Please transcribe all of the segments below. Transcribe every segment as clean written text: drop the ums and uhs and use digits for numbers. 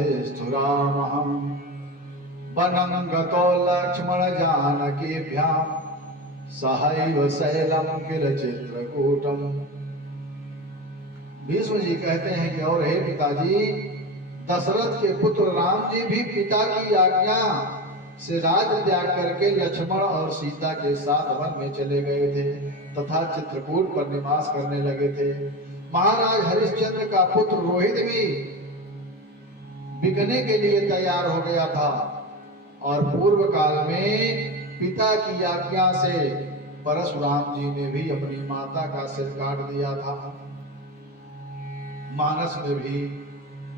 प्रतिष्ठुरामहम् वनं गतो लक्ष्मण जानकीभ्यां सहैव शैलं किल चित्रकूटम्। भीष्म जी कहते हैं कि और हे पिताजी, दशरथ के पुत्र राम जी भी पिता की आज्ञा से राज त्याग करके लक्ष्मण और सीता के साथ वन में चले गए थे तथा चित्रकूट पर निवास करने लगे थे। महाराज हरिश्चंद्र का पुत्र रोहित भी बिकने के लिए तैयार हो गया था और पूर्व काल में पिता की आज्ञा से परशुराम जी ने भी अपनी माता का सिर काट दिया था। मानस में भी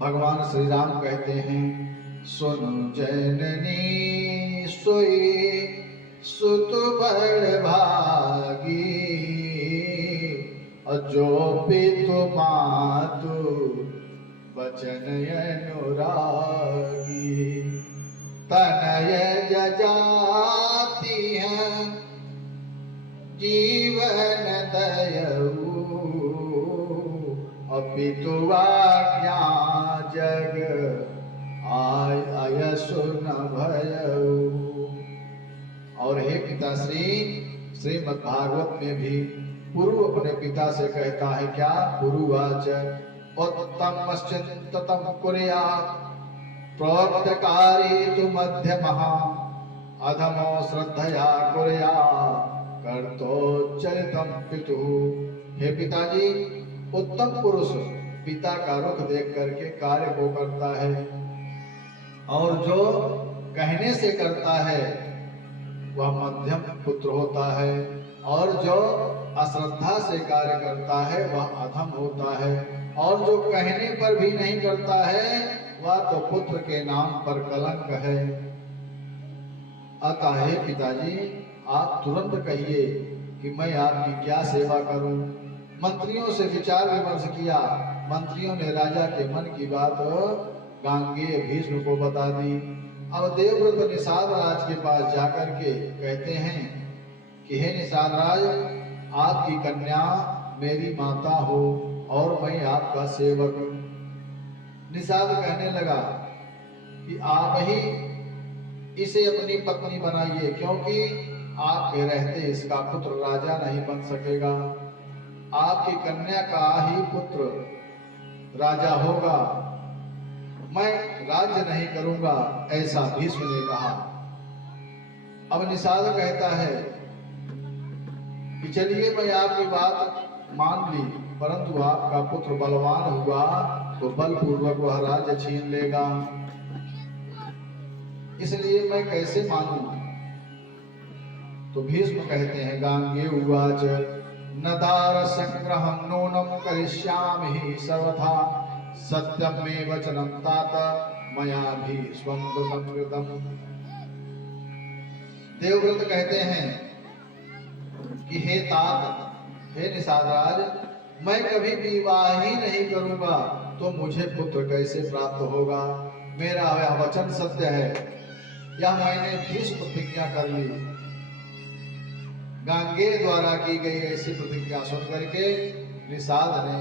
भगवान श्री राम कहते हैं, सुन जननी सोई सुत बड़ भागी, जो पितु मातु वचन अनुरागी, तनय जजाति है जीवन दयऊ, अपितु आज्ञा जग आय सुन भयऊ। और हे पिताश्री, श्रीमद् भागवत में भी पुरु अपने पिता से कहता है क्या? पुरुवाच उत्तमश्चिन्ततं कुर्यात् प्रोक्तकारी तु मध्यमः, अधमो श्रद्धया कुर्यात् कर्तोच्चरितं पितुः। हे पिताजी, उत्तम पुरुष पिता का रुख देख करके कार्य को करता है, और जो कहने से करता है वह मध्यम पुत्र होता है, और जो अश्रद्धा से कार्य करता है वह अधम होता है, और जो कहने पर भी नहीं करता है वह तो पुत्र के नाम पर कलंक है। अतः हे पिताजी, आप तुरंत कहिए कि मैं आपकी क्या सेवा करूं। मंत्रियों से विचार विमर्श किया। मंत्रियों ने राजा के मन की बात गांगेय भीष्म को बता दी। अब देवव्रत निषाद राज के पास जाकर के कहते हैं कि हे निषाद राज, आपकी कन्या मेरी माता हो और मैं आपका सेवक। निषाद कहने लगा कि आप ही इसे अपनी पत्नी बनाइए, क्योंकि आपके रहते इसका पुत्र राजा नहीं बन सकेगा। आपकी कन्या का ही पुत्र राजा होगा, मैं राज्य नहीं करूंगा, ऐसा भीष्म ने कहा। अब निषाद कहता है कि चलिए मैं आपकी बात मान ली, परंतु आपका पुत्र बलवान हुआ तो बलपूर्वक वह राज्य छीन लेगा, इसलिए मैं कैसे मानूं। तो भीष्म कहते हैं, गांगे उवाच न दार संग्रहं नूनं करिष्यामि सर्वथा, सत्यं मे वचनं तात मया भी स्वं कृतं। देवव्रत कहते हैं कि हे तात, हे निषादराज, मैं कभी विवाह ही नहीं करूंगा तो मुझे पुत्र कैसे प्राप्त होगा। मेरा यह वचन सत्य है, यह मैंने भीष्म प्रतिज्ञा कर ली। गांगेय द्वारा की गई ऐसी प्रतिज्ञा सुनकर के निषाद ने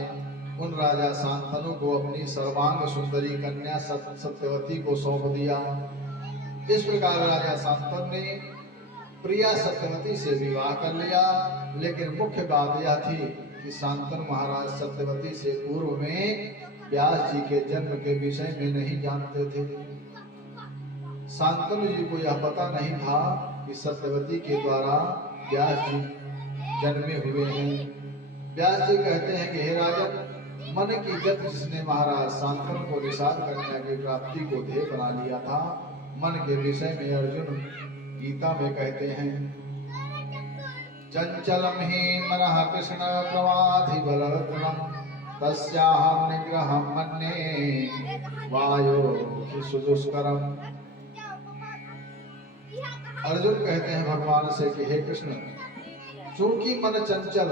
उन राजा शांतनु को अपनी सर्वांग सुंदरी कन्या सत्यवती को सौंप दिया। इस प्रकार राजा शांतनु ने प्रिया सत्यवती से विवाह कर लिया। लेकिन मुख्य बात यह थी कि शांतनु महाराज सत्यवती से पूर्व में व्यास जी के जन्म के विषय में नहीं जानते थे। शांतनु जी को यह पता नहीं था कि सत्यवती के द्वारा व्यास जी जन्मे हुए हैं। व्यास जी कहते हैं कि हे राजन, मन की गति जिसने महाराज शांतनु को निषाद कन्या की प्राप्ति को ध्येय बना लिया था, मन के विषय में अर्जुन गीता में कहते हैं, चंचलम ही मनः कृष्ण प्रमाथि बलवत्तमं, तस्याहं निग्रहं मन्ये वायो सुदुष्करम। अर्जुन कहते हैं भगवान से कि हे कृष्ण, चूंकि मन चंचल,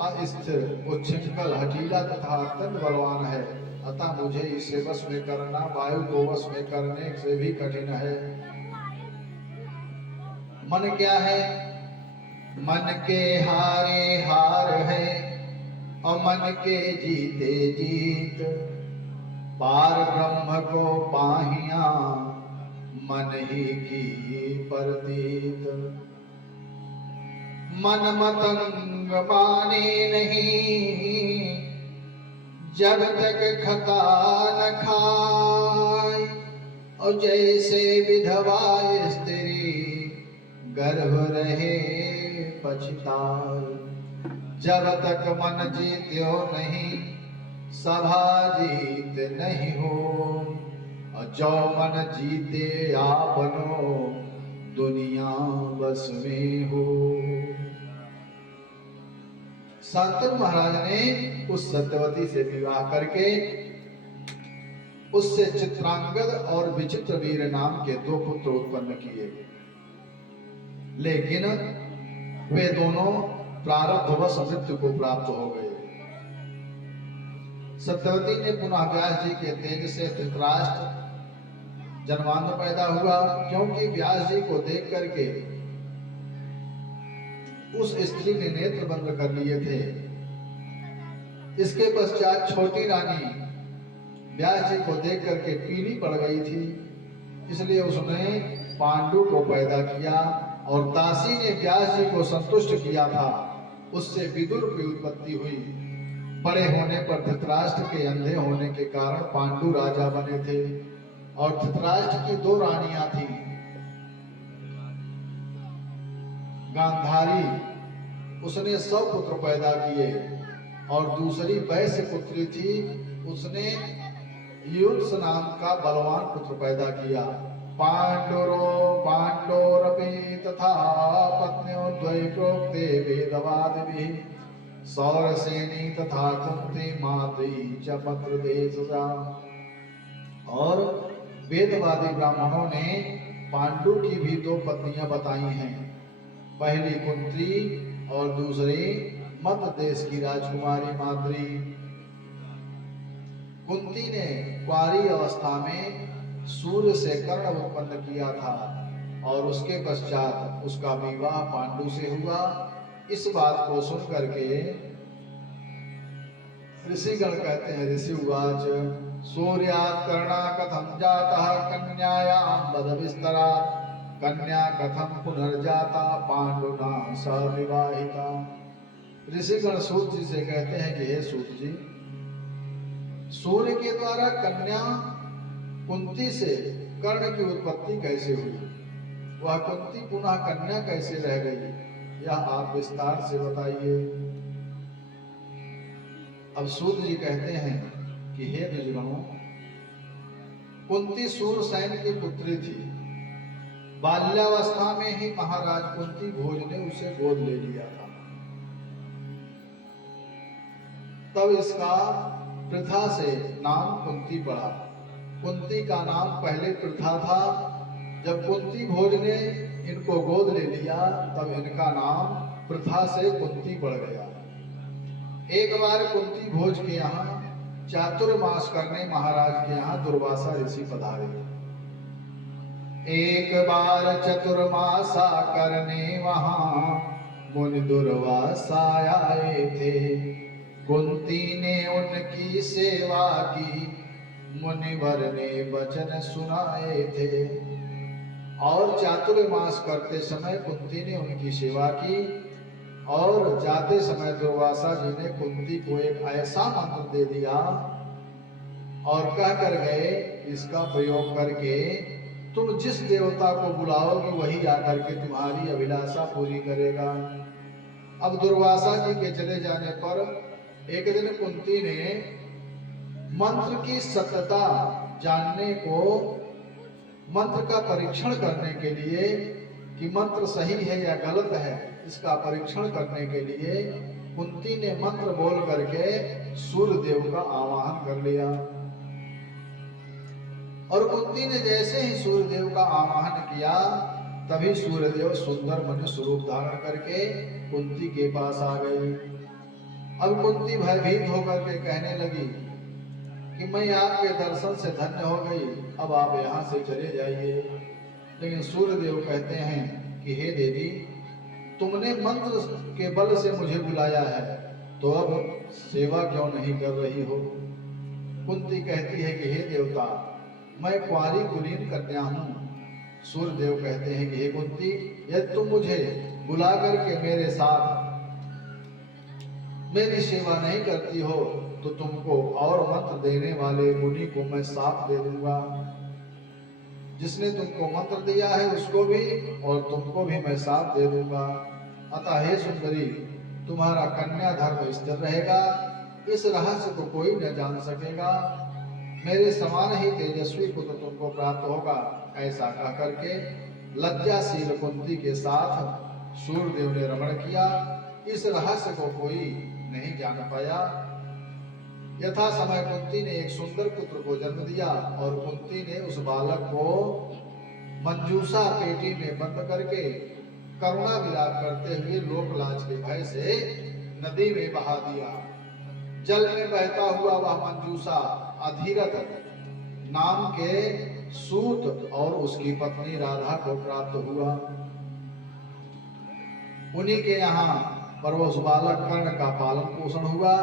अस्थिर, उच्छृंखल, हठीला तथा अत्यंत बलवान है, अतः मुझे इसे वश में करना वायु को वश में करने से भी कठिन है। मन क्या है? मन के हारे हार है और मन के जीते जीत। पार ब्रह्म को पाहिया मन ही की प्रतीत। मन मतंग माने नहीं जब तक खता न खाए, और जैसे विधवा स्त्री गर्भ रहे पछताए। जब तक मन जीत्यो नहीं सभा जीत नहीं हो, और जो मन जीते आपनो दुनिया बस में हो। शांतनु महाराज ने उस सत्यवती से विवाह करके उससे चित्रांगद और विचित्र वीर नाम के 2 पुत्र उत्पन्न किए, लेकिन वे दोनों प्रारब्धवश मृत्यु को प्राप्त हो गए। सत्यवती ने पुनः व्यास जी के तेज से धृतराष्ट्र जन्मांध पैदा हुआ, क्योंकि व्यास जी को देख करके उस स्त्री ने नेत्र बंद कर लिए थे। इसके पश्चात छोटी रानी व्यास जी को देख करके पीली पड़ गई थी, इसलिए उसने पांडु को पैदा किया, और दासी ने व्यास जी को संतुष्ट किया था, उससे विदुर की उत्पत्ति हुई। बड़े होने पर धृतराष्ट्र के अंधे होने के कारण पांडु राजा बने थे, और धृतराष्ट्र की 2 रानियां थी, गांधारी, उसने 100 पुत्र पैदा किए, और दूसरी वैश्य पुत्री थी, उसने युत्स नाम का बलवान पुत्र पैदा किया। पांडोरपि तथा पत्न्यो द्वै प्रोक्ते वेदवादिभिः, सौरसेनी तथा कुंती माद्री च पत्र देशजा। और वेदवादी ब्राह्मणों ने पांडु की भी 2 पत्नियां बताई हैं, पहली कुंती और दूसरी मध्य देश की राजकुमारी माद्री। कुंती ने कुंवारी अवस्था में सूर्य से कर्ण उत्पन्न किया था, और उसके पश्चात उसका विवाह पांडु से हुआ। इस बात को सुन करके ऋषिगण कहते हैं, ऋषि उवाच सूर्यात् कर्णा कथम जातः कन्यायां वद विस्तरात्, कन्या कथम पुनर्जाता पांडुना सविवाहिता। ऋषिगण सूत जी से कहते हैं कि हे सूत जी, सूर्य के द्वारा कन्या कुंती से कर्ण की उत्पत्ति कैसे हुई, वह कुंती पुनः कन्या कैसे रह गई, यह आप विस्तार से बताइए। अब सूत जी कहते हैं कि हे द्विजगणों, कुंती सूरसेन की पुत्री थी। बाल्यावस्था में ही महाराज कुंती भोज ने उसे गोद ले लिया था। तब इसका प्रथा से नाम कुंती पड़ा। कुंती का नाम पहले प्रथा था, जब कुंती भोज ने इनको गोद ले लिया तब इनका नाम प्रथा से कुंती पड़ गया। एक बार कुंती भोज के यहाँ चातुर्मास करने महाराज के यहाँ दुर्वासा ऋषि पधारे। एक बार चतुर्मासा करने वहां मुनि दुर्वासा आए थे, कुंती ने उनकी सेवा की, मुनिवर ने वचन सुनाए थे। और चातुर्मास करते समय कुंती ने उनकी सेवा की, और जाते समय दुर्वासा जी ने कुंती को एक ऐसा मंत्र दे दिया और कह कर गए, इसका प्रयोग करके तुम जिस देवता को बुलाओगी वही आकर के तुम्हारी अभिलाषा पूरी करेगा। अब दुर्वासा जी के चले जाने पर एक दिन कुंती ने मंत्र की सत्यता जानने को, मंत्र का परीक्षण करने के लिए कि मंत्र सही है या गलत है, इसका परीक्षण करने के लिए कुंती ने मंत्र बोल करके सूर्य देव का आवाहन कर लिया। और कुंती ने जैसे ही सूर्य देव का आवाहन किया, तभी सूर्य देव सुंदर मनुष्य स्वरूप धारण करके कुंती के पास आ गए। अब कुंती भयभीत होकर के कहने लगी कि मैं आपके दर्शन से धन्य हो गई, अब आप यहाँ से चले जाइए। लेकिन सूर्यदेव कहते हैं कि हे देवी, तुमने मंत्र के बल से मुझे बुलाया है, तो अब सेवा क्यों नहीं कर रही हो। कुंती कहती है कि हे देवता, मैं कुंवारी कुलीन कन्या हूँ। सूर्यदेव कहते हैं कि हे कुंती, यदि तुम मुझे बुला करके मेरे साथ मेरी सेवा नहीं करती हो तो तुमको और मंत्र देने वाले मुनि को मैं साथ दे दूंगा। जिसने तुमको मंत्र दिया है उसको भी और तुमको भी मैं साथ दे दूंगा। अतः हे सुंदरी, तुम्हारा कन्या धर्म स्थिर रहेगा, इस रहस्य को कोई न जान सकेगा। मेरे समान ही तेजस्वी पुत्र तुमको प्राप्त होगा। ऐसा कह करके लज्जाशील कुंती के साथ सूर्यदेव ने रमण किया। इस रहस्य को कोई नहीं जान पाया। यथा समय कुंती ने एक सुंदर पुत्र को जन्म दिया और कुंती ने उस बालक को मंजूषा पेटी में बंद करके करुणा विलाप करते हुए लोकलाज के भय से नदी में बहा दिया। जल में बहता हुआ वह मंजूषा अधीरथ नाम के सूत और उसकी पत्नी राधा को प्राप्त हुआ। उन्हीं के यहाँ पर उस बालक कर्ण का पालन पोषण हुआ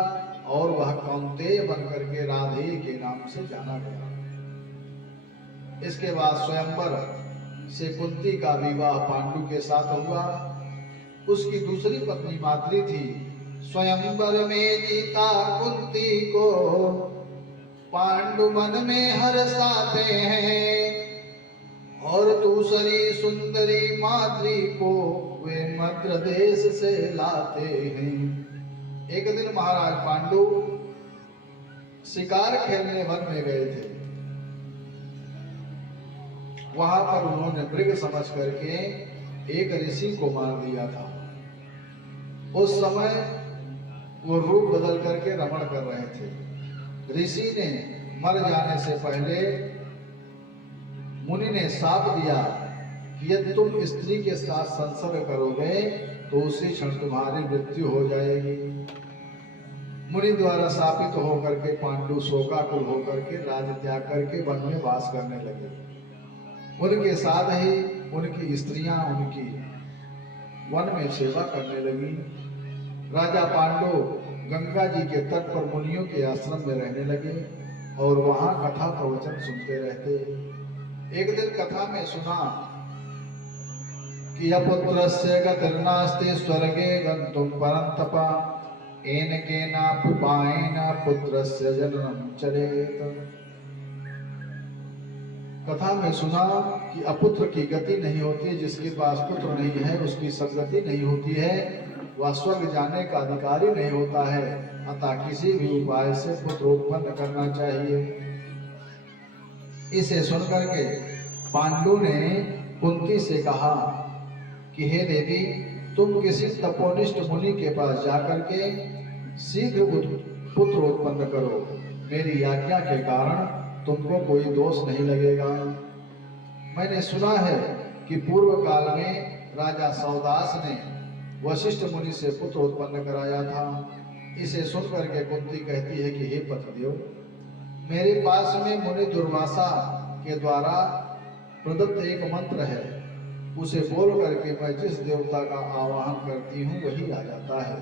और वह कौन्तेय बन करके राधे के नाम से जाना गया। इसके बाद स्वयंवर से कुंती का विवाह पांडु के साथ हुआ। उसकी दूसरी पत्नी माद्री थी। स्वयंवर में जीता कुंती को पांडु मन में हर्षाते हैं और दूसरी सुंदरी माद्री को वे मद्र देश से लाते हैं। एक दिन महाराज पांडु शिकार खेलने वन में गए थे। वहां पर उन्होंने मृग समझ करके एक ऋषि को मार दिया था। उस समय वो रूप बदल करके रमण कर रहे थे। ऋषि ने मर जाने से पहले मुनि ने शाप दिया कि यदि तुम स्त्री के साथ संसर्ग करोगे तो उसी क्षण तुम्हारी मृत्यु हो जाएगी। मुनि द्वारा शापित होकर के पांडु शोकाकुल होकर के राज्य त्याग करके वन में वास करने लगे। उनके साथ ही उनकी स्त्रियां उनकी वन में सेवा करने लगी। राजा पांडु गंगा जी के तट पर मुनियों के आश्रम में रहने लगे और वहां कथा प्रवचन सुनते रहते। एक दिन कथा में सुना कि अपुत्रस्य गतिर्नास्ति स्वर्गे गन्तुं परन्तप येन केनापि उपायेन पुत्रस्य जननं चरेत। कथा में सुना कि अपुत्र की गति नहीं होती, जिसके पास पुत्र नहीं है उसकी सद्गति नहीं होती है, वह स्वर्ग जाने का अधिकारी नहीं होता है। अतः किसी भी उपाय से पुत्र उत्पन्न करना चाहिए। इसे सुनकर के पांडु ने कुंती से कहा कि हे देवी, तुम किसी तपोनिष्ठ मुनि के पास जाकर के शीघ्र पुत्र उत्पन्न करो। मेरी आज्ञा के कारण तुमको कोई दोष नहीं लगेगा। मैंने सुना है कि पूर्व काल में राजा सौदास ने वशिष्ठ मुनि से पुत्र उत्पन्न कराया था। इसे सुनकर के कुंती कहती है कि हे पतिदेव, मेरे पास में मुनि दुर्वासा के द्वारा प्रदत्त एक मंत्र है, उसे बोल करके मैं जिस देवता का आवाहन करती हूँ वही आ जाता है।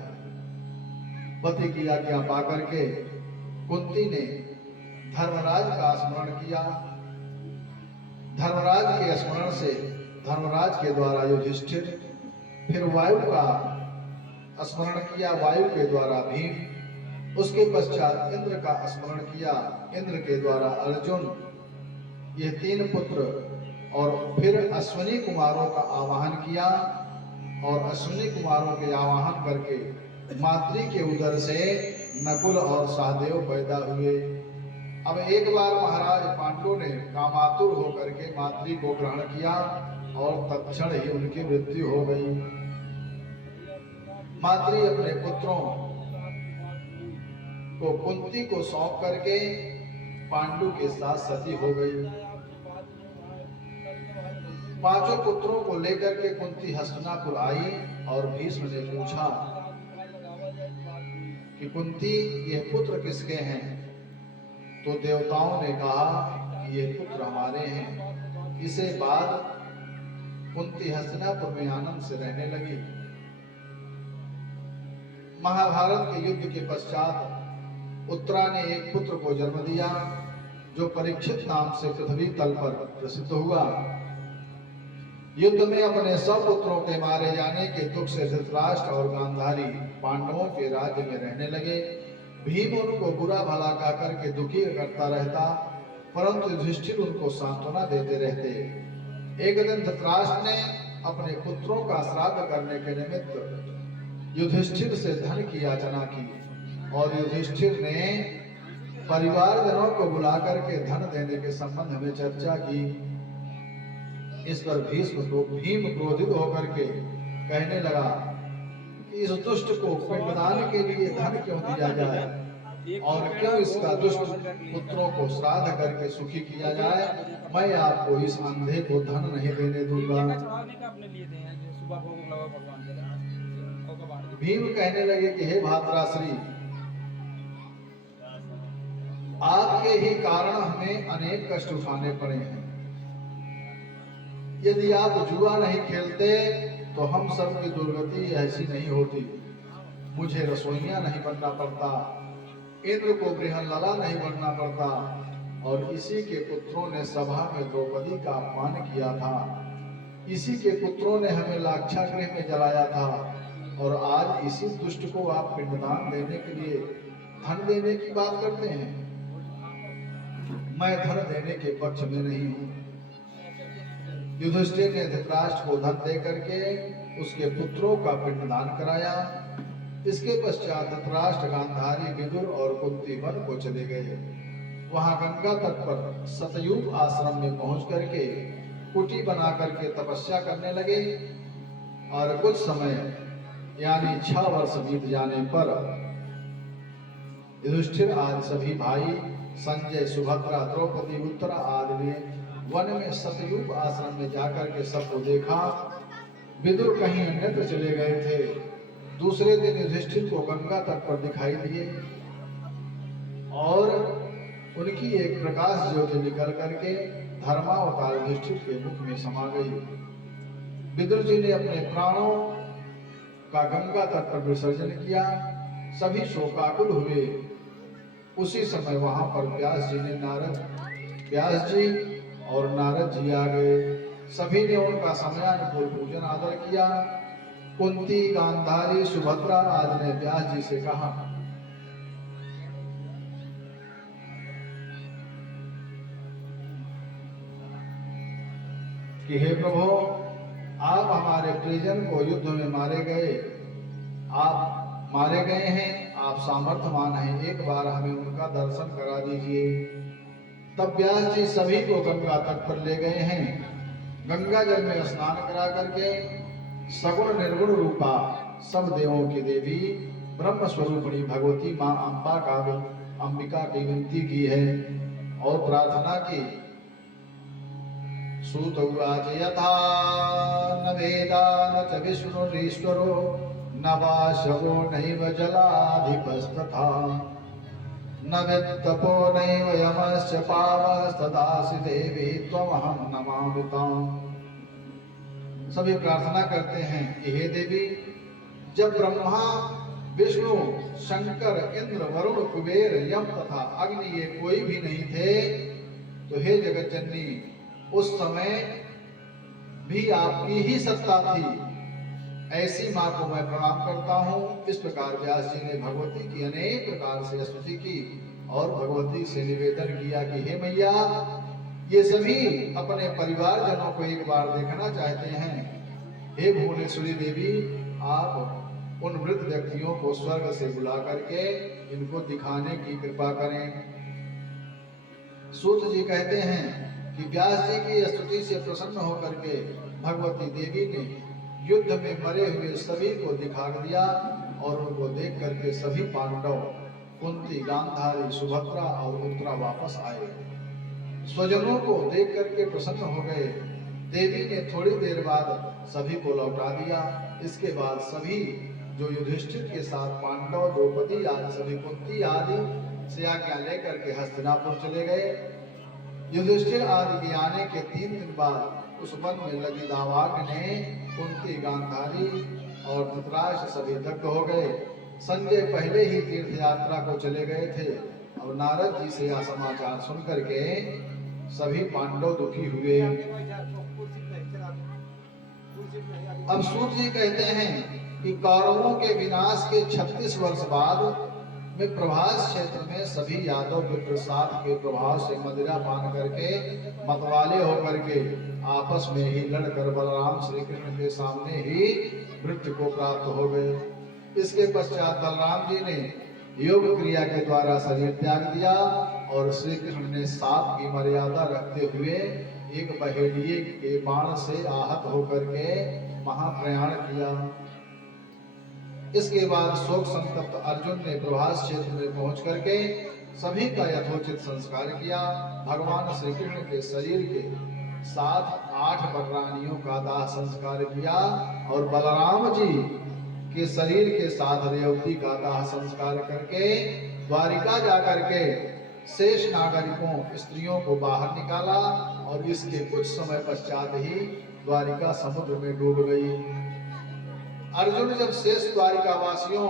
पति की आज्ञा पाकर के कुंती ने धर्मराज का स्मरण किया। धर्मराज के स्मरण से धर्मराज के द्वारा युधिष्ठिर, फिर वायु का स्मरण किया, वायु के द्वारा भीम, उसके पश्चात इंद्र का स्मरण किया, इंद्र के द्वारा अर्जुन, ये 3 पुत्र, और फिर अश्विनी कुमारों का आवाहन किया और अश्विनी कुमारों के आवाहन करके माद्री के उदर से नकुल और सहदेव पैदा हुए। अब एक बार महाराज पांडु ने कामातुर होकर के माद्री को ग्रहण किया और तत्क्षण ही उनकी मृत्यु हो गई। माद्री अपने पुत्रों को कुंती को सौंप करके पांडु के साथ सती हो गई। 5 पुत्रों को लेकर के कुंती हस्तिनापुर आई और भीष्म ने पूछा कि कुंती, ये पुत्र किसके हैं? तो देवताओं ने कहा कि ये पुत्र हमारे हैं। इसे बाद कुंती हस्तिनापुर में आनंद से रहने लगी। महाभारत के युद्ध के पश्चात उत्तरा ने एक पुत्र को जन्म दिया जो परीक्षित नाम से पृथ्वी तल पर प्रसिद्ध हुआ। युद्ध में अपने सब पुत्रों के मारे जाने के दुख से धृतराष्ट्र और गांधारी पांडवों के राज्य में रहने लगे। भीम उनको बुरा भला कहकर के दुखी करता रहता, परंतु युधिष्ठिर उनको सांत्वना देते रहते। एक दिन धृतराष्ट्र ने अपने पुत्रों का श्राद्ध करने के निमित्त युधिष्ठिर से धन की याचना की और युधिष्ठिर ने परिवारजनों को बुलाकर के धन देने के संबंध में चर्चा की। इस पर भीम क्रोधित होकर के कहने लगा कि इस दुष्ट को पिंडदान के लिए धन क्यों दिया जाए और क्यों इसका दुष्ट पुत्रों को श्राद्ध करके सुखी किया जाए। मैं आपको इस अंधे को धन नहीं देने दूंगा। भीम कहने लगे कि हे भ्रातृश्री, आपके ही कारण हमें अनेक कष्ट उठाने पड़े हैं। यदि आप जुआ नहीं खेलते तो हम सब की दुर्गति ऐसी नहीं होती। मुझे रसोइया नहीं बनना पड़ता, इंद्र को बृहन्नला नहीं बनना पड़ता, और इसी के पुत्रों ने सभा में द्रौपदी का अपमान किया था। इसी के पुत्रों ने हमें लाक्षागृह में जलाया था, और आज इसी दुष्ट को आप पिंडदान देने के लिए धन देने की बात करते हैं। मैं धन देने के पक्ष में नहीं हूं। युधिष्ठिर ने धृतराष्ट्र को धन दे करके उसके पुत्रों का पिंडदान कराया। इसके पश्चात धृतराष्ट्र, गांधारी, विदुर और कुंती वन को चले गए। वहां गंगा तट पर सतयुग आश्रम में पहुंच करके कुटी बना करके तपस्या करने लगे। और कुछ समय यानी 6 वर्ष बीत जाने पर युधिष्ठिर आदि सभी भाई संजय, सुभद्रा, द्रौपदी, उत्तरा आदि ने वन में सतयुग आश्रम में जाकर के सबको देखा। विदुर कहीं अन्यत्र चले गए थे। दूसरे दिन युधिष्ठिर को गंगा तट पर दिखाई दिए और उनकी एक प्रकाश ज्योति निकल करके धर्मावतार युधिष्ठिर के मुख में समा गई। विदुर जी ने अपने प्राणों का गंगा तट पर विसर्जन किया। सभी शोकाकुल हुए। उसी समय वहां पर व्यास जी और नारद जी आ गए। सभी ने उनका समयानुकूल पूजन आदर किया। कुंती, गांधारी, सुभद्रा आदि ने व्यास जी से कहा कि हे प्रभु, आप हमारे प्रियजन को युद्ध में मारे गए हैं। आप सामर्थ्यवान हैं, एक बार हमें उनका दर्शन करा दीजिए। तब व्यास जी सभी को गंगा तट पर ले गए हैं। गंगा जल में स्नान करा करके सगुण निर्गुण रूपा सब देवों की देवी ब्रह्म स्वरूपिणी भगवती मां अंबिका की विनती की है और प्रार्थना की। सूत उवाच यथा न वेदा न च विष्णुरीश्वरो न वा शवो नैव जलाधिपस्तथा न वित्तपो नैव यमश्च पावस्तदासि देवी त्वमहं नमामि ताम्। सभी प्रार्थना करते हैं कि हे देवी, जब ब्रह्मा, विष्णु, शंकर, इंद्र, वरुण, कुबेर, यम तथा अग्नि ये कोई भी नहीं थे, तो हे जगत जननी, उस समय भी आपकी ही सत्ता थी। ऐसी मां को मैं प्रणाम करता हूँ। इस प्रकार व्यास जी ने भगवती की अनेक प्रकार से स्तुति की और भगवती से निवेदन किया कि हे मैया, ये सभी अपने परिवारजनों को एक बार देखना चाहते हैं। हे भुवनेश्वरी देवी, आप उन वृद्ध व्यक्तियों को स्वर्ग से बुला करके इनको दिखाने की कृपा करें। सूत जी कहते हैं कि व्यास जी की स्तुति से प्रसन्न होकर के भगवती देवी ने युद्ध में मरे हुए सभी को दिखा दिया और उनको देख करके सभी पांडव, कुंती, गांधारी, सुभद्रा और उत्तरा वापस आए। स्वजनों को देख करके प्रसन्न हो गए। देवी ने थोड़ी देर बाद सभी को लौटा दिया। इसके बाद सभी जो युधिष्ठिर के साथ पांडव, द्रौपदी आदि सभी कुंती आदि से आज्ञा लेकर के हस्तिनापुर चले गए। युधिष्ठिर आदि के आने के 3 दिन बाद उस वन में लगी दावाग्नि ने कुंती, गांधारी और धृतराष्ट्र सभी दग्ध हो गए। संजय पहले ही तीर्थ यात्रा को चले गए थे। अब नारद जी से यह समाचार सुनकर के सभी पांडव दुखी हुए। अब सूत जी कहते हैं कि कौरवों के विनाश के 36 वर्ष बाद में प्रभास क्षेत्र में सभी यादव विप्रसाद के प्रभाव से मदिरा पान करके मतवाले होकर के आपस में ही लड़कर बलराम श्री कृष्ण के सामने ही मृत्यु को प्राप्त हो गए। इसके पश्चात बलराम जी ने योग क्रिया के द्वारा शरीर त्याग दिया और श्री कृष्ण ने साप की मर्यादा रखते हुए एक बहेड़िए के बाण से आहत होकर के महाप्रयाण किया। इसके बाद शोक संतप्त अर्जुन ने प्रभास क्षेत्र में पहुंच करके सभी का यथोचित संस्कार किया। भगवान श्री कृष्ण के शरीर के साथ 8 बटरानियों का दाह संस्कार किया और बलराम जी के शरीर के साथ रेवती का दाह संस्कार करके द्वारिका जाकर के शेष नागरिकों स्त्रियों को बाहर निकाला और इसके कुछ समय पश्चात ही द्वारिका समुद्र में डूब गई। अर्जुन जब शेष द्वारिका वासियों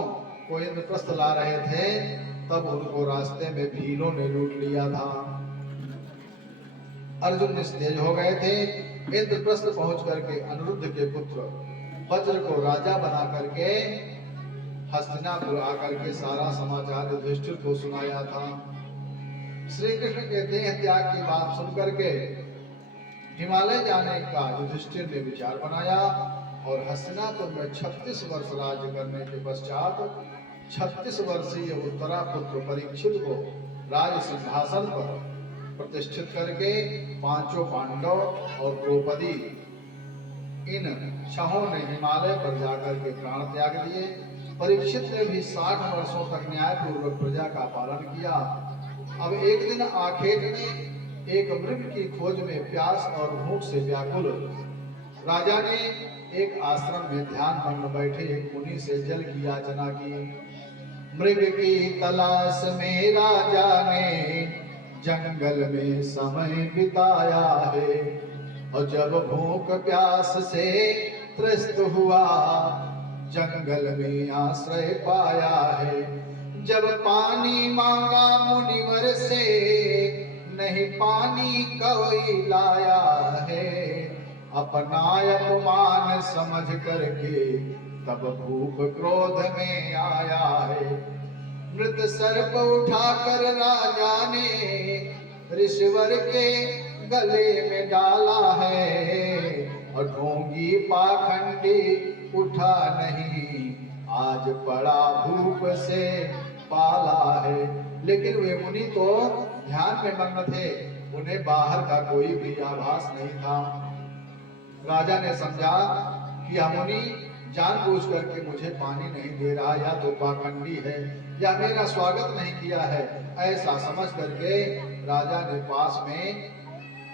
को इंद्रप्रस्थ ला रहे थे तब उनको रास्ते में भीलों ने लूट लिया था। अर्जुन निस्तेज हो गए थे। इंद्रप्रस्थ पहुंच करके अनिरुद्ध के पुत्र वज्र को राजा बना करके हस्तिनापुर आकर के सारा समाचार युधिष्ठिर को सुनाया था। श्री कृष्ण के देह त्याग की बात सुनकर के हिमालय जाने का युधिष्ठिर ने विचार बनाया और हस्तिनापुर में 36 वर्ष राज्य करने के पश्चात 36 वर्षीय उत्तरा पुत्र परीक्षित को राज सिंहासन पर प्रतिष्ठित करके 5 पांडव और द्रौपदी इन 6 ने हिमालय पर जाकर के प्राण त्याग दिए। परीक्षित ने भी 60 वर्षों तक न्यायपूर्वक प्रजा का पालन किया। अब एक दिन आखेट में एक मृग की खोज में प्यास और भूख से व्याकुल राजा ने एक आश्रम में ध्यान मग्न बैठे एक मुनि से जल की याचना की। मृग की तलाश में राजा ने जंगल में समय बिताया है और जब भूख प्यास से त्रस्त हुआ जंगल में आश्रय पाया है। जब पानी मांगा मुनिवर से नहीं पानी कोई लाया है। अपना अपमान समझ करके तब भूख क्रोध में आया है। मृत सर्प उठाकर राजा ने ऋषिवर के गले में डाला है और ढोंगी पाखंडी उठा नहीं आज बड़ा भूप से पाला है। लेकिन वे मुनि तो ध्यान में मग्न थे, उन्हें बाहर का कोई भी आभास नहीं था। राजा ने समझा कि यह मुनि जानबूझ करके मुझे पानी नहीं दे रहा, या तो पाखंडी है या मेरा स्वागत नहीं किया है। ऐसा समझ करके राजा ने पास में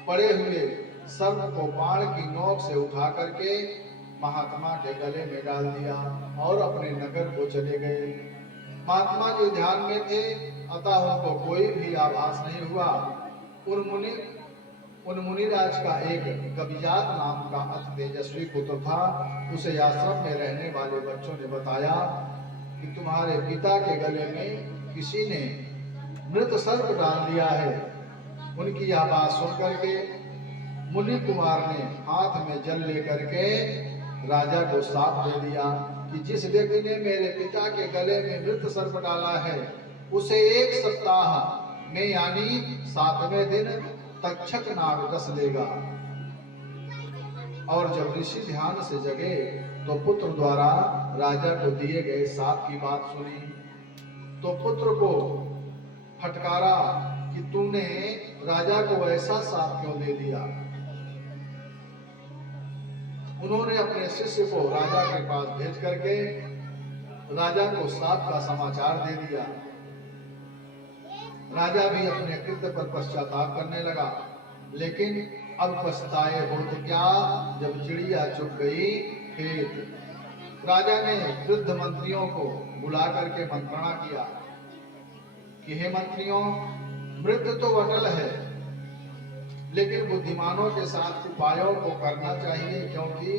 पड़े हुए सर्प को बाण की नोक से उठा करके महात्मा के गले में डाल दिया और अपने नगर को चले गए। महात्मा जी ध्यान में थे, अतः उनको कोई भी आभास नहीं हुआ। उन मुनिराज का एक कविजात नाम का अति तेजस्वी पुत्र था। उसे आश्रम में रहने वाले बच्चों ने बताया कि तुम्हारे पिता के गले में किसी ने मृत सर्प डाल दिया है। उनकी यह बात सुन करके मुनि कुमार ने हाथ में जल लेकर के राजा को साप दे दिया कि जिस व्यक्ति ने मेरे पिता के गले में मृत सर्प डाला है उसे 1 सप्ताह में यानी 7वें दिन तक्षक नाग डस लेगा। और जब ऋषि ध्यान से जगे तो पुत्र द्वारा राजा को दिए गए साप की बात सुनी तो पुत्र को फटकारा कि तूने राजा को ऐसा साप क्यों दे दिया। उन्होंने अपने शिष्य को राजा के पास भेज करके राजा को साप का समाचार दे दिया। राजा भी अपने कृत्य पर पश्चाताप करने लगा, लेकिन अब पछताए हो तो क्या जब चिड़िया चुग गई खेत। राजा ने वृद्ध मंत्रियों को बुला करके मंत्रणा किया कि हे मंत्रियों, मृत्यु तो अटल है, लेकिन बुद्धिमानों के साथ उपायों को करना चाहिए, क्योंकि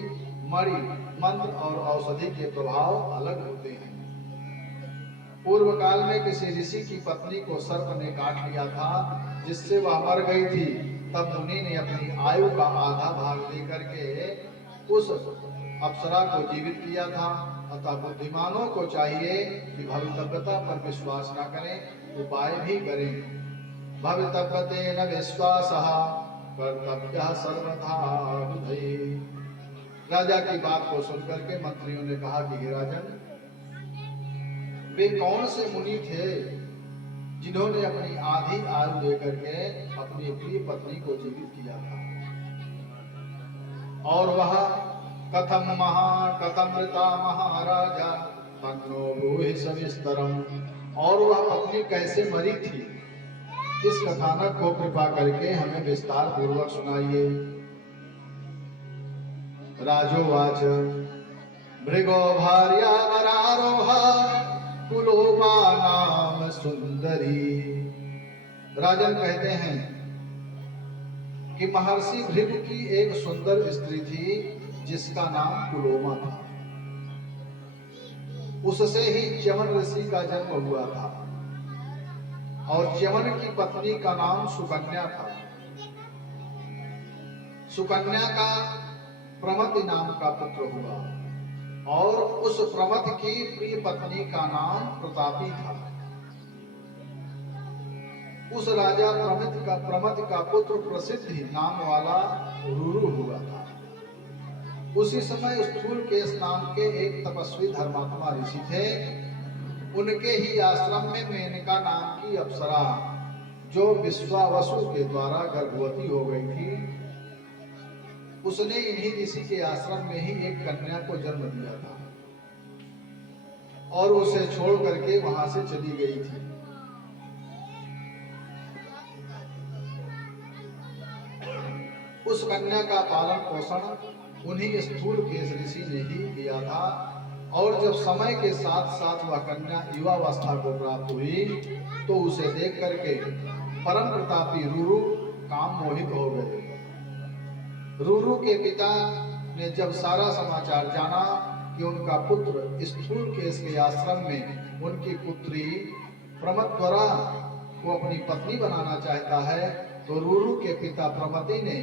मणि मंत्र और औषधि के प्रभाव अलग होते हैं। पूर्व काल में किसी ऋषि की पत्नी को सर्प ने काट लिया था, जिससे वह मर गई थी। तब मुनि ने अपनी आयु का आधा भाग दे करके उस अप्सरा को जीवित किया था। अतः बुद्धिमानों को चाहिए कि भवितव्यता पर विश्वास न करें, उपाय भी करें। भवितव्यते न विश्वासः कर्तव्यः सर्वथा बुधये। राजा की बात को सुनकर के मंत्रियों ने कहा कि हे राजन, वे कौन से मुनि थे जिन्होंने अपनी आधी आयु देकर के अपनी प्रिय पत्नी को जीवित किया था? और वह कथमृता महाराजा तन्नो ब्रूहि सविस्तरम, और वह पत्नी कैसे मरी थी, इस कथानक को कृपा करके हमें विस्तार पूर्वक सुनाइए। राजोवाच भृगो भार्या वरारोहा कुलोमा नाम सुंदरी। राजन कहते हैं कि महर्षि भृगु की एक सुंदर स्त्री थी जिसका नाम कुलोमा था। उससे ही च्यवन ऋषि का जन्म हुआ था और च्यवन की पत्नी का नाम सुकन्या था। सुकन्या का प्रमति नाम का पुत्र हुआ और उस प्रमथ की प्रिय पत्नी का नाम प्रतापी था। उस राजा प्रमथ का पुत्र प्रसिद्ध नाम वाला रुरु हुआ था। उसी समय स्थूलकेश नाम के एक तपस्वी धर्मात्मा ऋषि थे। उनके ही आश्रम में मेनका नाम की अप्सरा, जो विश्वावसु के द्वारा गर्भवती हो गई थी, उसने इन्हीं ऋषि के आश्रम में ही एक कन्या को जन्म दिया था और उसे छोड़ करके वहां से चली गई थी। उस कन्या का पालन पोषण उन्हीं स्थूलकेश ऋषि ने ही किया था और जब समय के साथ साथ वह कन्या युवावस्था को प्राप्त हुई तो उसे देख करके परम प्रतापी रुरु काम मोहित हो गए। रुरु के पिता ने जब सारा समाचार जाना कि उनका पुत्र स्थूलकेश के आश्रम में उनकी पुत्री प्रमद्वरा को अपनी पत्नी बनाना चाहता है, तो रुरु के पिता प्रमति ने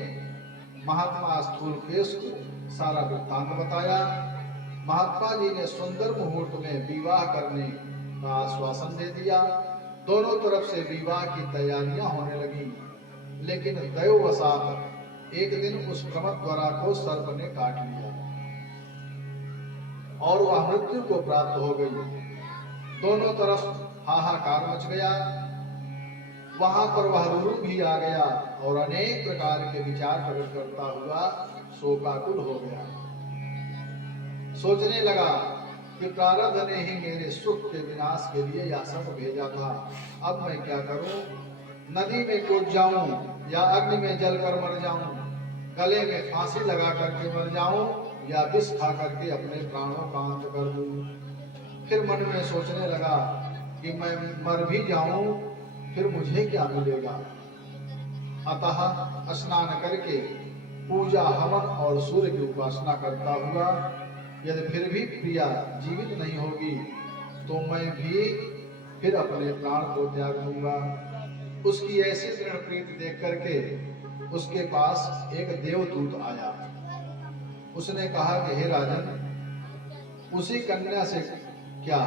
महात्मा स्थूलकेश को सारा वृत्तांत बताया। महात्मा जी ने सुंदर मुहूर्त में विवाह करने का आश्वासन दे दिया। दोनों तरफ से विवाह की तैयारियां होने लगी, लेकिन दैववशात एक दिन उस प्रमद्वरा को सर्प ने काट लिया और वह मृत्यु को प्राप्त हो गई। दोनों तरफ हाहाकार मच गया। वहां पर वह रुरु भी आ गया और अनेक प्रकार के विचार प्रकट करता हुआ शोकाकुल हो गया। सोचने लगा कि प्रारब्ध ने ही मेरे सुख के विनाश के लिए यह सब भेजा था, अब मैं क्या करूं? नदी में कूद जाऊं या अग्नि में जलकर मर जाऊं, गले में फांसी लगा करके मर जाऊं या विष खा करके अपने प्राणों का अंत कर दूं। फिर मन में सोचने लगा कि मैं मर भी जाऊं फिर मुझे क्या मिलेगा। अतः स्नान करके पूजा हवन और सूर्य की उपासना करता हुआ यदि फिर भी प्रिया जीवित नहीं होगी तो मैं भी फिर अपने प्राण को त्याग दूंगा। उसकी ऐसी दृढ़ प्रीति देख करके उसके पास एक देवदूत आया। उसने कहा कि हे राजन, उसी कन्या से क्या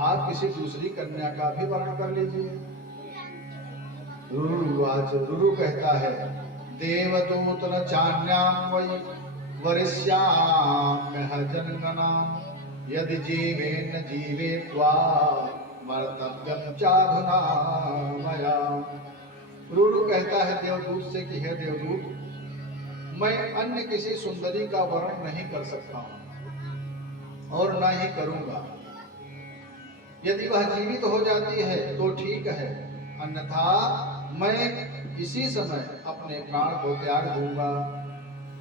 आप किसी दूसरी कन्या का भी वर्ण कर लीजिए। रुरु कहता है, देवदूत न चान्याम वै वरिष्याम्यह जनगणाम यदि जीवेन जीवेत्वा मर्तव्यं चाधुना मया। रुरु कहता है देवदूत से कि हे देवदूत, मैं अन्य किसी सुंदरी का वर्ण नहीं कर सकता हूं और न ही करूंगा। यदि वह जीवित हो जाती है तो ठीक है, अन्यथा मैं इसी समय अपने प्राण को त्याग दूंगा।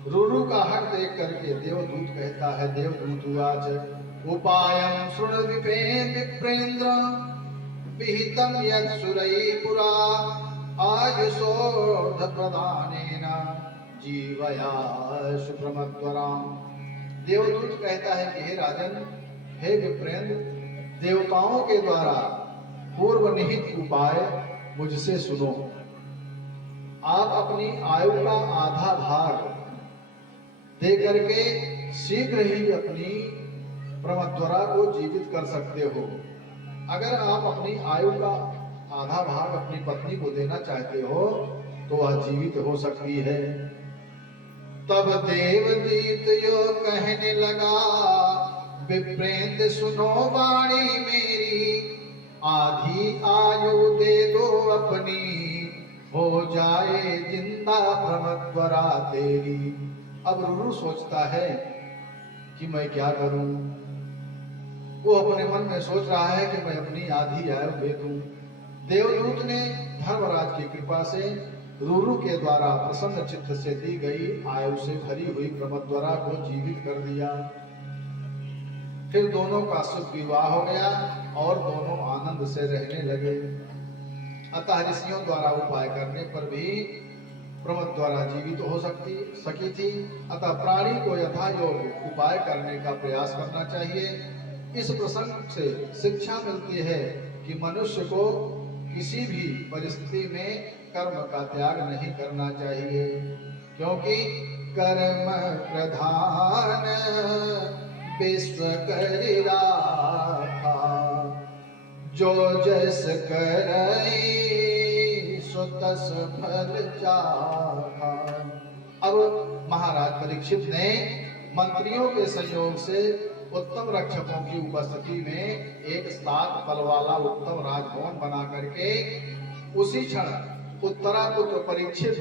रुरु का हट देख करके देवदूत कहता है, देवदूत उवाच उपायं शृणु विप्रेन्द्र विहितं यत्सुरैः पुरा आयुषोर्ध प्रदानेन जीवया सुप्रमद्वराम्। देवदूत कहता है कि हे राजन, हे विप्रेंद्र, देवताओं के द्वारा पूर्व निहित उपाय मुझसे सुनो। आप अपनी आयु का आधा भाग दे करके शीघ्र ही अपनी प्रमद्वरा को जीवित कर सकते हो। अगर आप अपनी आयु का आधा भाग अपनी पत्नी को देना चाहते हो तो वह जीवित हो सकती है। तब देवदूत यो कहने लगा, विप्रेंद्र सुनो वाणी मेरी, आधी आयु दे दो अपनी, हो जाए जिंदा प्रमद्वरा तेरी। अब रुरु सोचता है कि मैं क्या करूं। वो अपने मन में सोच रहा है कि मैं अपनी आधी आयु दे दूं। देवदूत ने धर्मराज की कृपा से रुरु के द्वारा प्रसन्न चित्त से दी गई आयु से भरी हुई प्रमद्वरा को जीवित कर दिया। फिर दोनों का सुख विवाह हो गया और दोनों आनंद से रहने लगे। अतः ऋषियों द्वारा उपाय करने पर भी प्रमद्वरा जीवित हो सकी थी। अतः प्राणी को यथा योग्य उपाय करने का प्रयास करना चाहिए। इस प्रसंग से शिक्षा मिलती है कि मनुष्य को किसी भी परिस्थिति में कर्म का त्याग नहीं करना चाहिए, क्योंकि कर्म प्रधान विश्व करि राखा, जो जस करई सो तस फल चाखा। अब महाराज परीक्षित ने मंत्रियों के सहयोग से उत्तम रक्षकों की उपस्थिति में एक 7 पल वाला उत्तम राजभवन बना करके उसी क्षण उत्तरापुत्र परीक्षित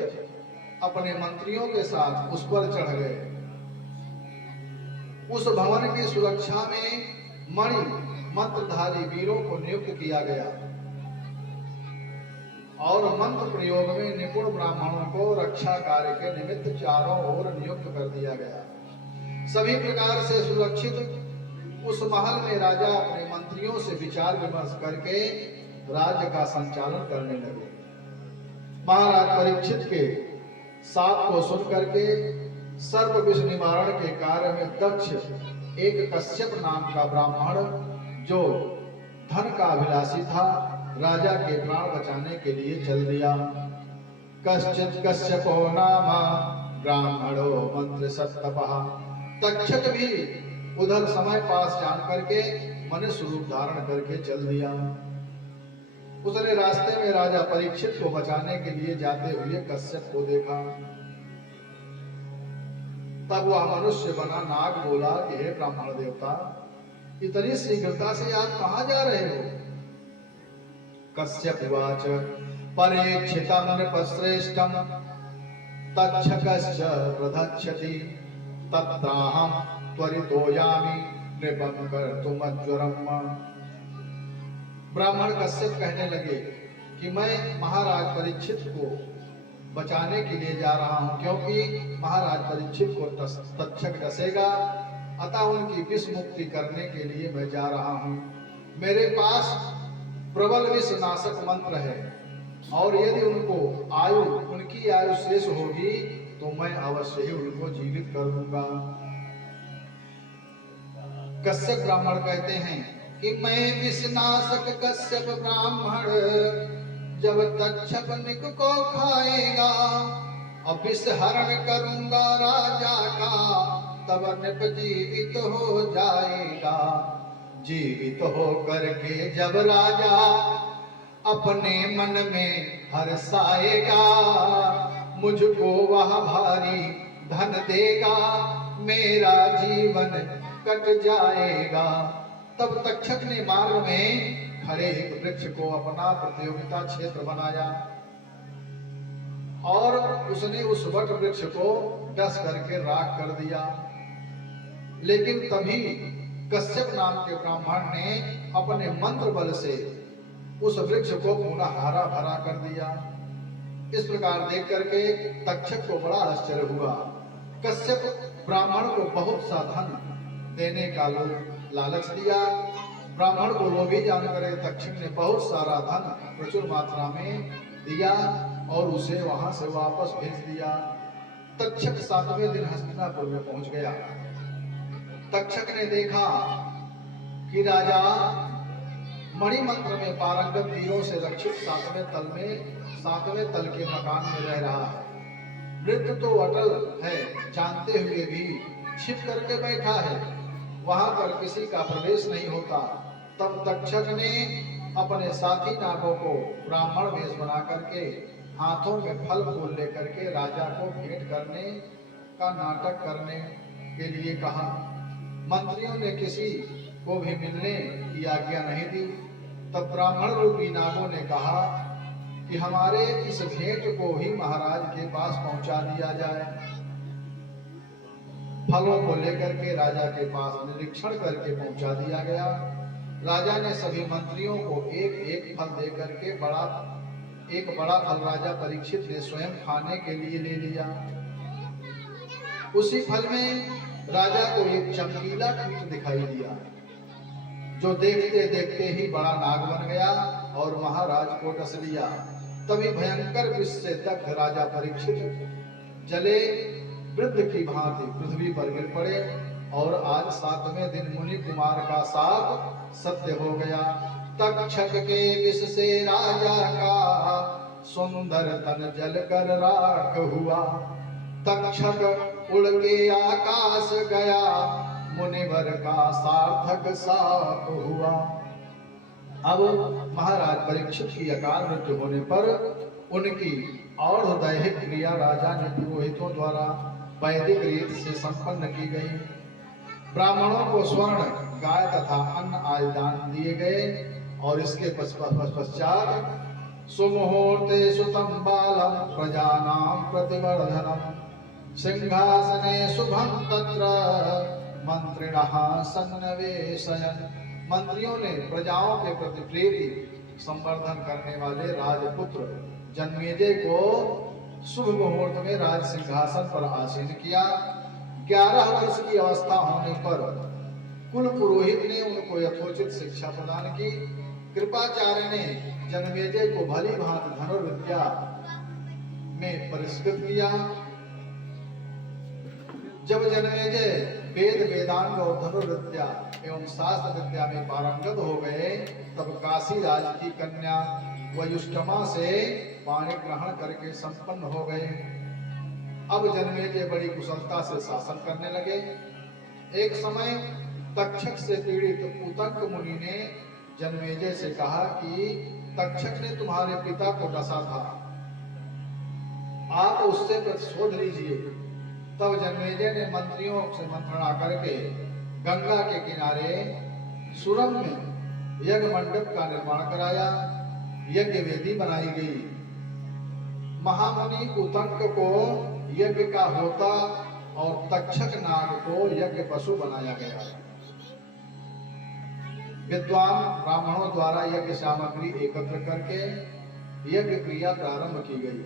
अपने मंत्रियों के साथ उस पर चढ़ गए। उस भवन की सुरक्षा में मणि मंत्रधारी वीरों को नियुक्त किया गया और मंत्र प्रयोग में निपुण ब्राह्मणों को रक्षा कार्य के निमित्त चारों ओर नियुक्त कर दिया गया। सभी प्रकार से सुरक्षित उस महल में राजा अपने मंत्रियों से विचार विमर्श करके राज्य का संचालन करने लगे। महाराज परीक्षित के साप को सुन करके सर्प विष निवारण के कार्य में दक्ष एक कश्यप नाम का ब्राह्मण, जो धन का अभिलाषी था, राजा के प्राण बचाने के लिए चल दिया। कश्चित् कश्यपो नामा ब्राह्मणो मंत्र सत्तपः। तक्षक भी उधर समय पास जान करके मनुष्य रूप धारण करके चल दिया। उसने रास्ते में राजा परीक्षित को बचाने के लिए जाते हुए कश्यप को देखा। तब वह मनुष्य बना नाग बोला कि हे ब्राह्मण देवता, इतनी शीघ्रता से आप कहां जा रहे हो? कश्यप उवाच परीक्षितं नृपश्रेष्ठं तच्छकश्च प्रदक्षति तत्राहं त्वरितो यामि नृपं कर्तुमज्वरम्। ब्राह्मण कश्यप कहने लगे कि मैं महाराज परीक्षित को बचाने के लिए जा रहा हूं, क्योंकि महाराज परीक्षित को तक्षक डसेगा, अतः उनकी विष मुक्ति करने के लिए मैं जा रहा हूं। मेरे पास प्रबल विष नाशक मंत्र है और यदि उनकी आयु शेष होगी तो मैं अवश्य ही उनको जीवित कर दूंगा। कश्यप ब्राह्मण कहते हैं कि मैं विषनाशक कश्यप ब्राह्मण जब तक्षक निक को खाएगा और विष हरण करूंगा राजा का, तब नृप जीवित हो जाएगा। जीवित हो करके जब राजा अपने मन में हर्षाएगा, मुझको वह भारी धन देगा, मेरा जीवन कट जाएगा। तब तक्षक ने मार्ग में खड़े एक वृक्ष को अपना प्रतियोगिता क्षेत्र बनाया और उसने उस वट वृक्ष को डस करके राख कर दिया। लेकिन तभी कश्यप नाम के ब्राह्मण ने अपने मंत्र बल से उस वृक्ष को पुनः हरा भरा कर दिया। इस प्रकार देख करके तक्षक को बड़ा आश्चर्य हुआ। कश्यप ब्राह्मण को बहुत सा धन देने का लालच दिया। ब्राह्मण को लोभी जानकर तक्षक ने बहुत सारा धन प्रचुर मात्रा में दिया और उसे वहां से वापस भेज दिया। तक्षक 7वें दिन हस्तिनापुर में पहुंच गया। तक्षक ने देखा कि राजा मणि मंत्र में पारंगत तीरों से रक्षित सातवें तल के मकान में रह रहा है। मृत्यु तो अटल है जानते हुए भी छिप करके बैठा है, वहां पर किसी का प्रवेश नहीं होता। तब तक्षक ने अपने साथी नागों को ब्राह्मण वेश बना करके हाथों में फल फूल लेकर के राजा को भेंट करने का नाटक करने के लिए कहा। मंत्रियों ने किसी को भी मिलने की आज्ञा नहीं दी। तब ब्राह्मण रूपी नागों ने कहा कि हमारे इस भेंट को ही महाराज के पास पहुंचा दिया जाए। फलों को लेकर के राजा के पास निरीक्षण करके पहुंचा दिया गया। राजा ने सभी मंत्रियों को एक एक फल दे करके एक बड़ा फल राजा परीक्षित ने स्वयं खाने के लिए ले लिया। उसी फल में राजा को एक चमकीला कीट दिखाई दिया, जो देखते देखते ही बड़ा नाग बन गया और महाराज को डस लिया। तभी भयंकर विष से दग्ध राजा परीक्षित जले वृद्ध की भांति पृथ्वी पर गिर पड़े और आज 7वें दिन मुनि कुमार का साथ सत्य हो गया। तक्षक के विष से राजा का सुंदर तन जलकर राख हुआ। तक्षक उड़ के आकाश गया, मुनिवर का सार्थक साप हुआ। अब महाराज परीक्षित की अकाल मृत्यु होने पर उनकी और दैहिक क्रिया राजा ने पुरोहितों द्वारा वैदिक रीत से संपन्न की गई। ब्राह्मणों को स्वर्ण, गाय तथा अन्न आदि दान दिए गए और इसके पश्चात सुमुहूर्ते सुतम बालम प्रजानां प्रतिवर्धनम सिंहासने शुभम तत्र मंत्रिणः सन्निवेशयन्। मंत्रियों ने प्रजाओं के प्रति प्रीति संवर्धन करने वाले राजपुत्र जन्मेजय को शुभ मुहूर्त में राज सिंहासन पर आसीन किया। 11 वर्ष की अवस्था होने पर कुल पुरोहित ने उनको यथोचित शिक्षा प्रदान की। कृपाचार्य ने जन्मेजय को भली भांति धनुर्विद्या में परिष्कृत किया। जब जन्मेजय वेद वेदांग और धनुर्विद्या एवं शास्त्र विद्या में पारंगत हो गए, तब काशी राज की कन्या वयुष्ठमा से पाणी ग्रहण करके संपन्न हो गए। अब जन्मेजय बड़ी कुशलता से शासन करने लगे। एक समय तक्षक से पीड़ित उतंक मुनि ने जन्मेजय से कहा कि तक्षक ने तुम्हारे पिता को डसा था, आप उससे प्रतिशोध लीजिए। तब जन्मेजय ने मंत्रियों से मंत्रणा करके गंगा के किनारे सुरंग में यज्ञ मंडप का निर्माण कराया। यज्ञ वेदी बनाई गई। महामुनि उतंक को यज्ञ का होता और तक्षक नाग को यज्ञ पशु बनाया गया। विद्वान ब्राह्मणों द्वारा यज्ञ सामग्री एकत्र करके यज्ञ क्रिया प्रारंभ की गई।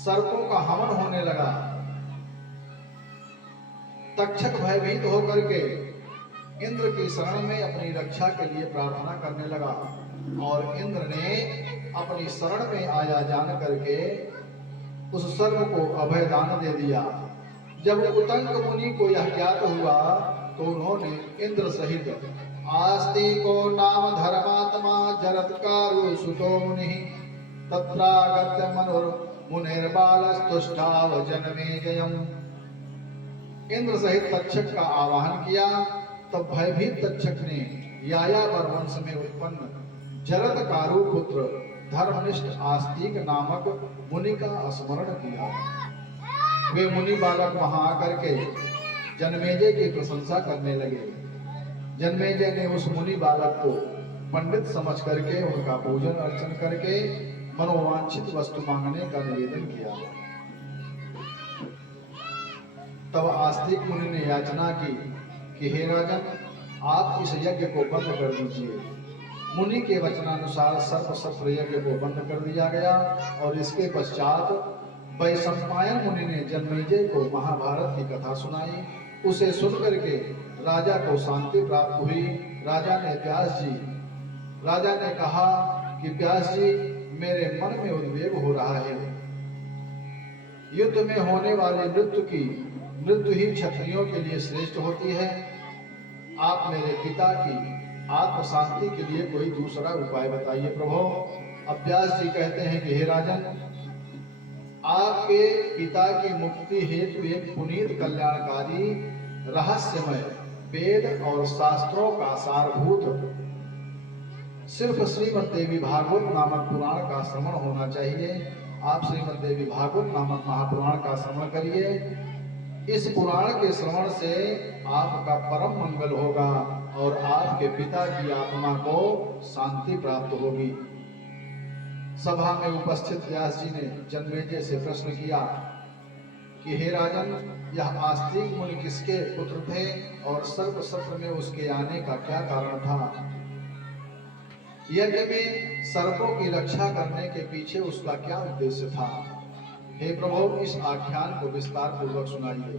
सर्पों का हवन होने लगा। तक्षक भयभीत होकर के इंद्र की शरण में अपनी रक्षा के लिए प्रार्थना करने लगा और इंद्र ने अपनी शरण में आया जान करके उस सर्प को अभय दान दे दिया। जब उतंक मुनि को यह ज्ञात हुआ तो उन्होंने इंद्र सहित आस्तिको नाम धर्मात्मा जरत्कारु सुतो मुनि तत्रागत्य मुनिर्बालस्तुष्टाव जन्मेजयम्। इंद्र सहित तक्षक का आवाहन किया। तब भयभीत तक्षक ने यायावर वंश में उत्पन्न जरत्कारु पुत्र धर्मनिष्ठ आस्तिक नामक मुनि का स्मरण किया। वे मुनि बालक वहां आकर के जन्मेजय की प्रशंसा करने लगे। जन्मेजय ने उस मुनि बालक को पंडित समझ करके उनका पूजन अर्चन करके मनोवांछित वस्तु मांगने का निवेदन किया। तब आस्तिक मुनि ने याचना की कि हे राजन, आप इस यज्ञ को बंद कर दीजिए। मुनि के वचनानुसार सर्प यज्ञ को बंद कर दिया गया और इसके पश्चात वैशंपायन मुनि ने जन्मेजय को महाभारत की कथा सुनाई। उसे सुनकर के राजा को शांति प्राप्त हुई। राजा ने कहा कि व्यास जी, मेरे मन में उद्वेग हो रहा है। युद्ध में होने वाली मृत्यु ही क्षत्रियों के लिए श्रेष्ठ होती है। आप मेरे पिता की आत्म शांति के लिए कोई दूसरा उपाय बताइए प्रभु। अब व्यास जी कहते हैं कि हे राजन, आपके पिता की मुक्ति हेतु एक पुनीत कल्याणकारी रहस्यमय वेद और शास्त्रों का सारभूत सिर्फ श्रीमद् देवी भागवत नामक पुराण का श्रवण होना चाहिए। आप श्रीमद् देवी भागवत नामक महापुराण का श्रवण करिए। इस पुराण के श्रवण से आपका परम मंगल होगा और आपके पिता की आत्मा को शांति प्राप्त होगी। सभा में उपस्थित व्यास जी ने जन्मेजय से प्रश्न किया कि हे राजन, यह आस्तिक मुनि किसके पुत्र थे और सर्प सत्र में उसके आने का क्या कारण था? यज्ञ में सर्पों की रक्षा करने के पीछे उसका क्या उद्देश्य था? हे प्रभु, इस आख्यान को विस्तार पूर्वक सुनाइए।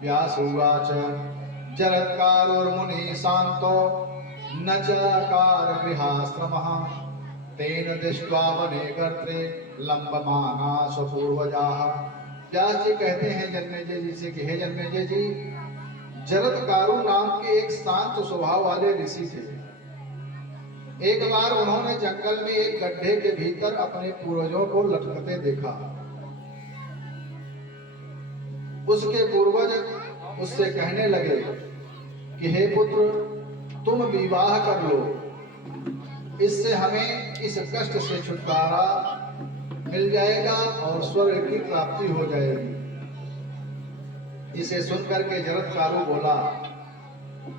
व्यास उवाच जरत्कारुर्मुनि शांतो न चकार गृहाश्रमः तेन दृष्ट्वा वने गर्त्रे लंबमाना स्वपूर्वजाः। व्यास जी कहते हैं जन्मेजय जी से कि हे जन्मेजय जी, जरत्कारु नाम के एक शांत स्वभाव वाले ऋषि थे। एक बार उन्होंने जंगल में एक गड्ढे के भीतर अपने पूर्वजों को लटकते देखा। उसके पूर्वज उससे कहने लगे कि हे पुत्र, तुम विवाह कर लो, इससे हमें इस कष्ट से छुटकारा मिल जाएगा और स्वर्ग की प्राप्ति हो जाएगी। इसे सुनकर के जरत्कारु बोला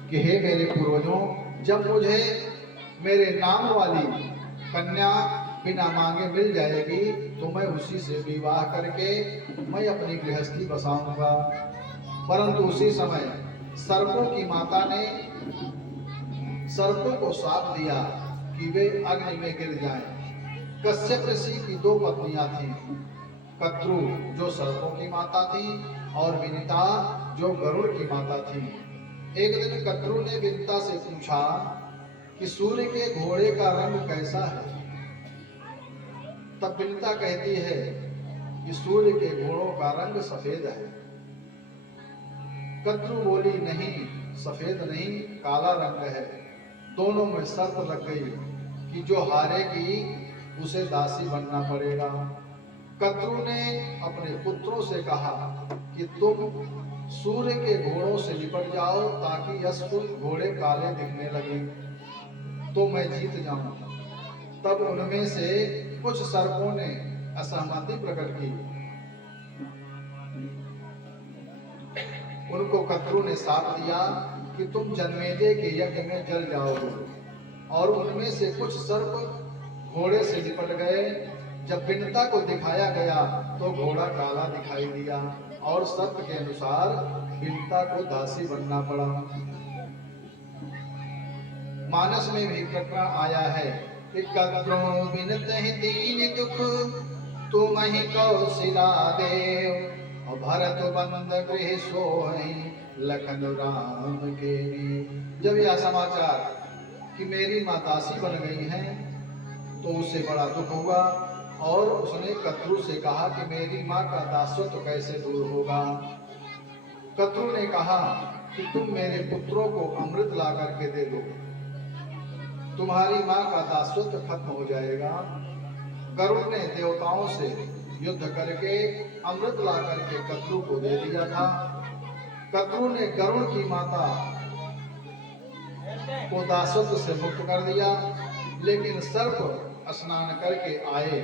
कि हे मेरे पूर्वजों, जब मुझे मेरे नाम वाली कन्या बिना मांगे मिल जाएगी तो मैं उसी से विवाह करके मैं अपनी गृहस्थी बसाऊंगा। परंतु उसी समय सर्पों की माता ने सर्पों को शाप दिया कि वे अग्नि में गिर जाएं। कश्यप ऋषि की दो पत्नियां थीं, कत्रु जो सर्पों की माता थी और विनिता जो गरुड़ की माता थी। एक दिन कत्रु ने विनिता से पूछा कि सूर्य के घोड़े का रंग कैसा है? तब विनिता कहती है कि सूर्य के घोड़ों का रंग सफेद है। कत्रु बोली, नहीं, सफेद नहीं, काला रंग है। दोनों में शर्त लग गई कि जो हारेगी उसे दासी बनना पड़ेगा। कत्रु ने अपने पुत्रों से कहा कि तुम सूर्य के घोड़ों से निपट जाओ ताकि यशस्वी घोड़े काले दिखने लगे तो मैं जीत जाऊं। तब उनमें से कुछ सर्पों ने असहमति प्रकट की। उनको कत्रु ने साथ दिया कि तुम जन्मेजय के यज्ञ में जल जाओगे। और उनमें से कुछ सर्प घोड़े से निपट गए। जब विनिता को दिखाया गया तो घोड़ा काला दिखाई दिया और सर्प के अनुसार विनिता को दासी बनना पड़ा। मानस में भी प्रकरण आया है कि कत्रो बिनते दीन दुख तुम ही कौशिला देव और भरत बंद गृह सोहि लखन राम के। जब यह समाचार कि मेरी माँ दासी बन गई है तो उसे बड़ा दुख हुआ और उसने कत्रु से कहा कि मेरी माँ का दासत्व कैसे दूर होगा। कत्रु ने कहा कि तुम मेरे पुत्रों को अमृत ला करके दे दो, तुम्हारी माँ का दासत्व खत्म हो जाएगा। गरुड़ ने देवताओं से युद्ध करके अमृत ला करके कत्रु को दे दिया था। कत्रु ने गरुड़ की माता को दासत्व से मुक्त कर दिया, लेकिन सर्प स्नान करके आए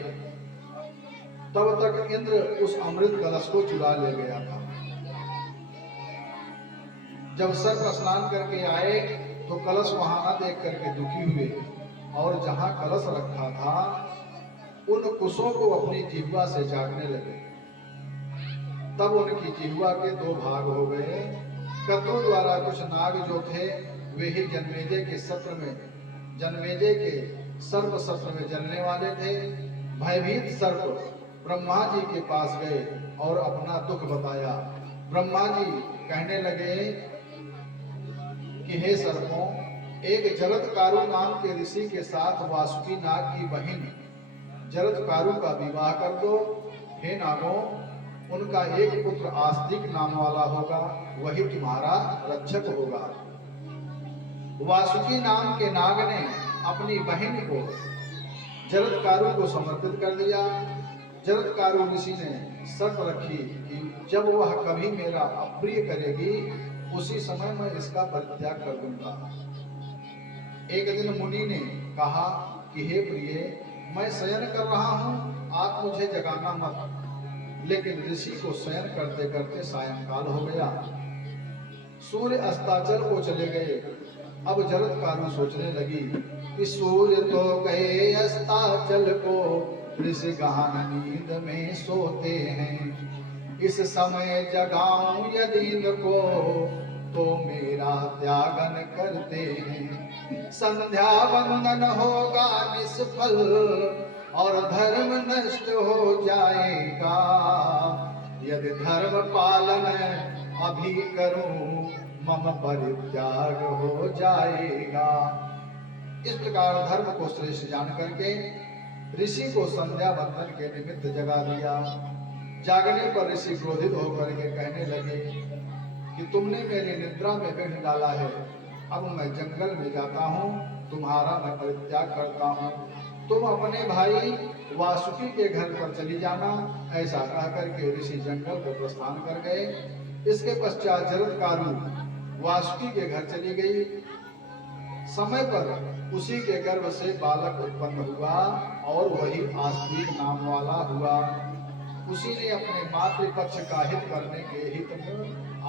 तब तक इंद्र उस अमृत कलश को चुरा ले गया था। जब सर्प स्नान करके आए तो कलश वहां न देख करके दुखी हुए और जहां कलश रखा था उन कुशों को अपनी जिह्वा से चाटने लगे। तब उनकी जिह्वा के दो भाग हो गए। कत्रु द्वारा कुछ नाग जो थे वे ही जन्मेजय के सत्र में, जन्मेजय के सर्प सत्र में जलने वाले थे। भयभीत सर्प ब्रह्मा जी के पास गए और अपना दुख बताया। ब्रह्मा जी कहने लगे कि हे सर्पों, एक जरत्कारु नाम के ऋषि के साथ वासुकी नाग की बहन जरत्कारु का विवाह कर दो। हे नागों, उनका एक पुत्र आस्तिक नाम वाला होगा, वही तुम्हारा रक्षक होगा। वासुकी नाम के नाग ने अपनी बहन को जरत्कारु को समर्पित कर दिया। जरत्कारु ऋषि ने शर्त रखी कि जब वह कभी मेरा अप्रिय करेगी उसी समय मैं इसका परित्याग कर दूंगा। एक दिन मुनि ने कहा कि हे प्रिय, मैं शयन कर रहा हूं, आप मुझे जगाना मत। लेकिन ऋषि को शयन करते करते सायंकाल हो गया, सूर्य अस्ताचल को चले गए। अब जरत्कारु सोचने लगी कि सूर्य तो गए अस्ताचल को, ऋषि गहन नींद में सोते हैं। इस समय जगाऊं यदि इनको तो मेरा त्यागन करते हैं। संध्या वंदन होगा निष्फल और धर्म नष्ट हो जाएगा। यदि धर्म पालन अभी करूं मम परित्याग हो जाएगा। इस प्रकार धर्म को श्रेष्ठ जान करके ऋषि को संध्या वंदन के निमित्त जगा दिया। जागने पर ऋषि क्रोधित होकर के कहने लगे कि तुमने मेरी निद्रा में विघ्न डाला है, अब मैं जंगल में जाता हूँ, तुम्हारा मैं परित्याग करता हूँ। तुम अपने भाई वासुकी के घर पर चली जाना। ऐसा कह करके ऋषि जंगल को प्रस्थान कर गए। इसके पश्चात जरत्कारु वासुकी के घर चली गई। समय पर उसी के गर्भ से बालक उत्पन्न हुआ और वही आस्तिक नाम वाला हुआ। उसी ने अपने मातृपक्ष का हित करने के हित में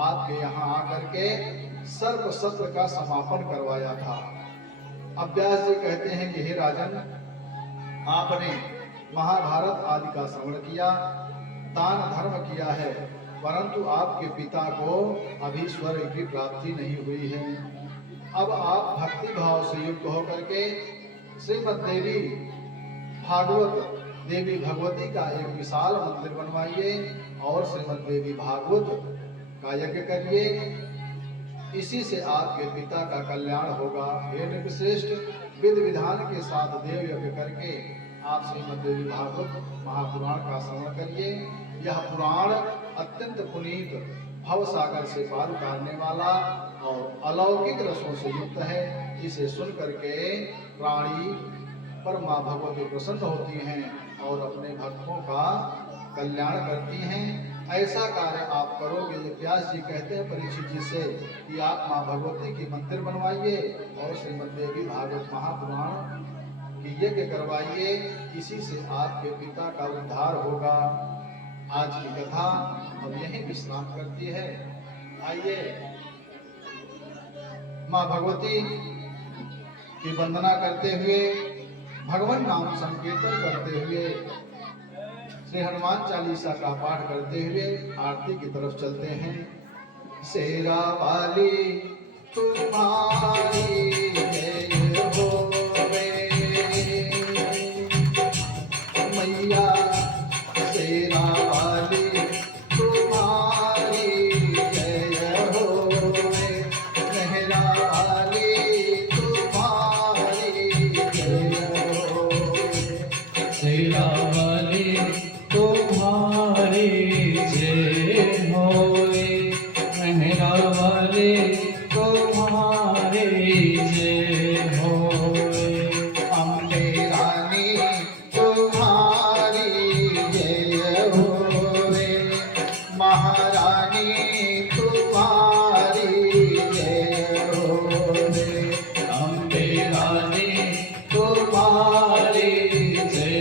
आपके यहाँ आकर के सर्व सत्र का समापन करवाया था। अब व्यास जी कहते हैं कि हे राजन, आपने महाभारत आदि का श्रवण किया, दान धर्म किया है, परंतु आपके पिता को अभी स्वर्ग की प्राप्ति नहीं हुई है। अब आप भक्ति भाव से युक्त होकर के श्रीमद् देवी भागवत देवी भगवती का एक विशाल मंदिर बनवाइए और श्रीमद् देवी भागवत का यज्ञ करिए। इसी से आपके पिता का कल्याण होगा। हे नृपश्रेष्ठ, विधि विधान के साथ देव यज्ञ करके आप श्रीमद् देवी भागवत महापुराण का श्रवण करिए। यह पुराण अत्यंत पुनीत, भव सागर से पार उतारने वाला और अलौकिक रसों से युक्त है। इसे सुन करके प्राणी पर माँ भगवती प्रसन्न होती हैं और अपने भक्तों का कल्याण करती हैं। ऐसा कार्य आप करोगे। व्यास जी कहते हैं परीक्षित जी से कि आप माँ भगवती की मंदिर बनवाइए और श्रीमद् देवी भागवत महापुराण की यज्ञ करवाइए। इसी से आपके पिता का उद्धार होगा। आज की कथा अब यही विश्राम करती है। आइए माँ भगवती की वंदना करते हुए, भगवान नाम संकीर्तन करते हुए, श्री हनुमान चालीसा का पाठ करते हुए आरती की तरफ चलते हैं। शेरा वाली तुम्हारी जय होवे मैया, शेरा वाली तुम्हारी जय होवे, मेहरा वाली तुम्हारी जय होवे, शेरा वाली तुम्हारी जय होवे, मेहरा वाली तुम्हारी जय होवे, अम्बे रानी तुम्हारी जय होवे, महारानी तुम्हारी जय होवे, अम्बे रानी तुम्हारी जय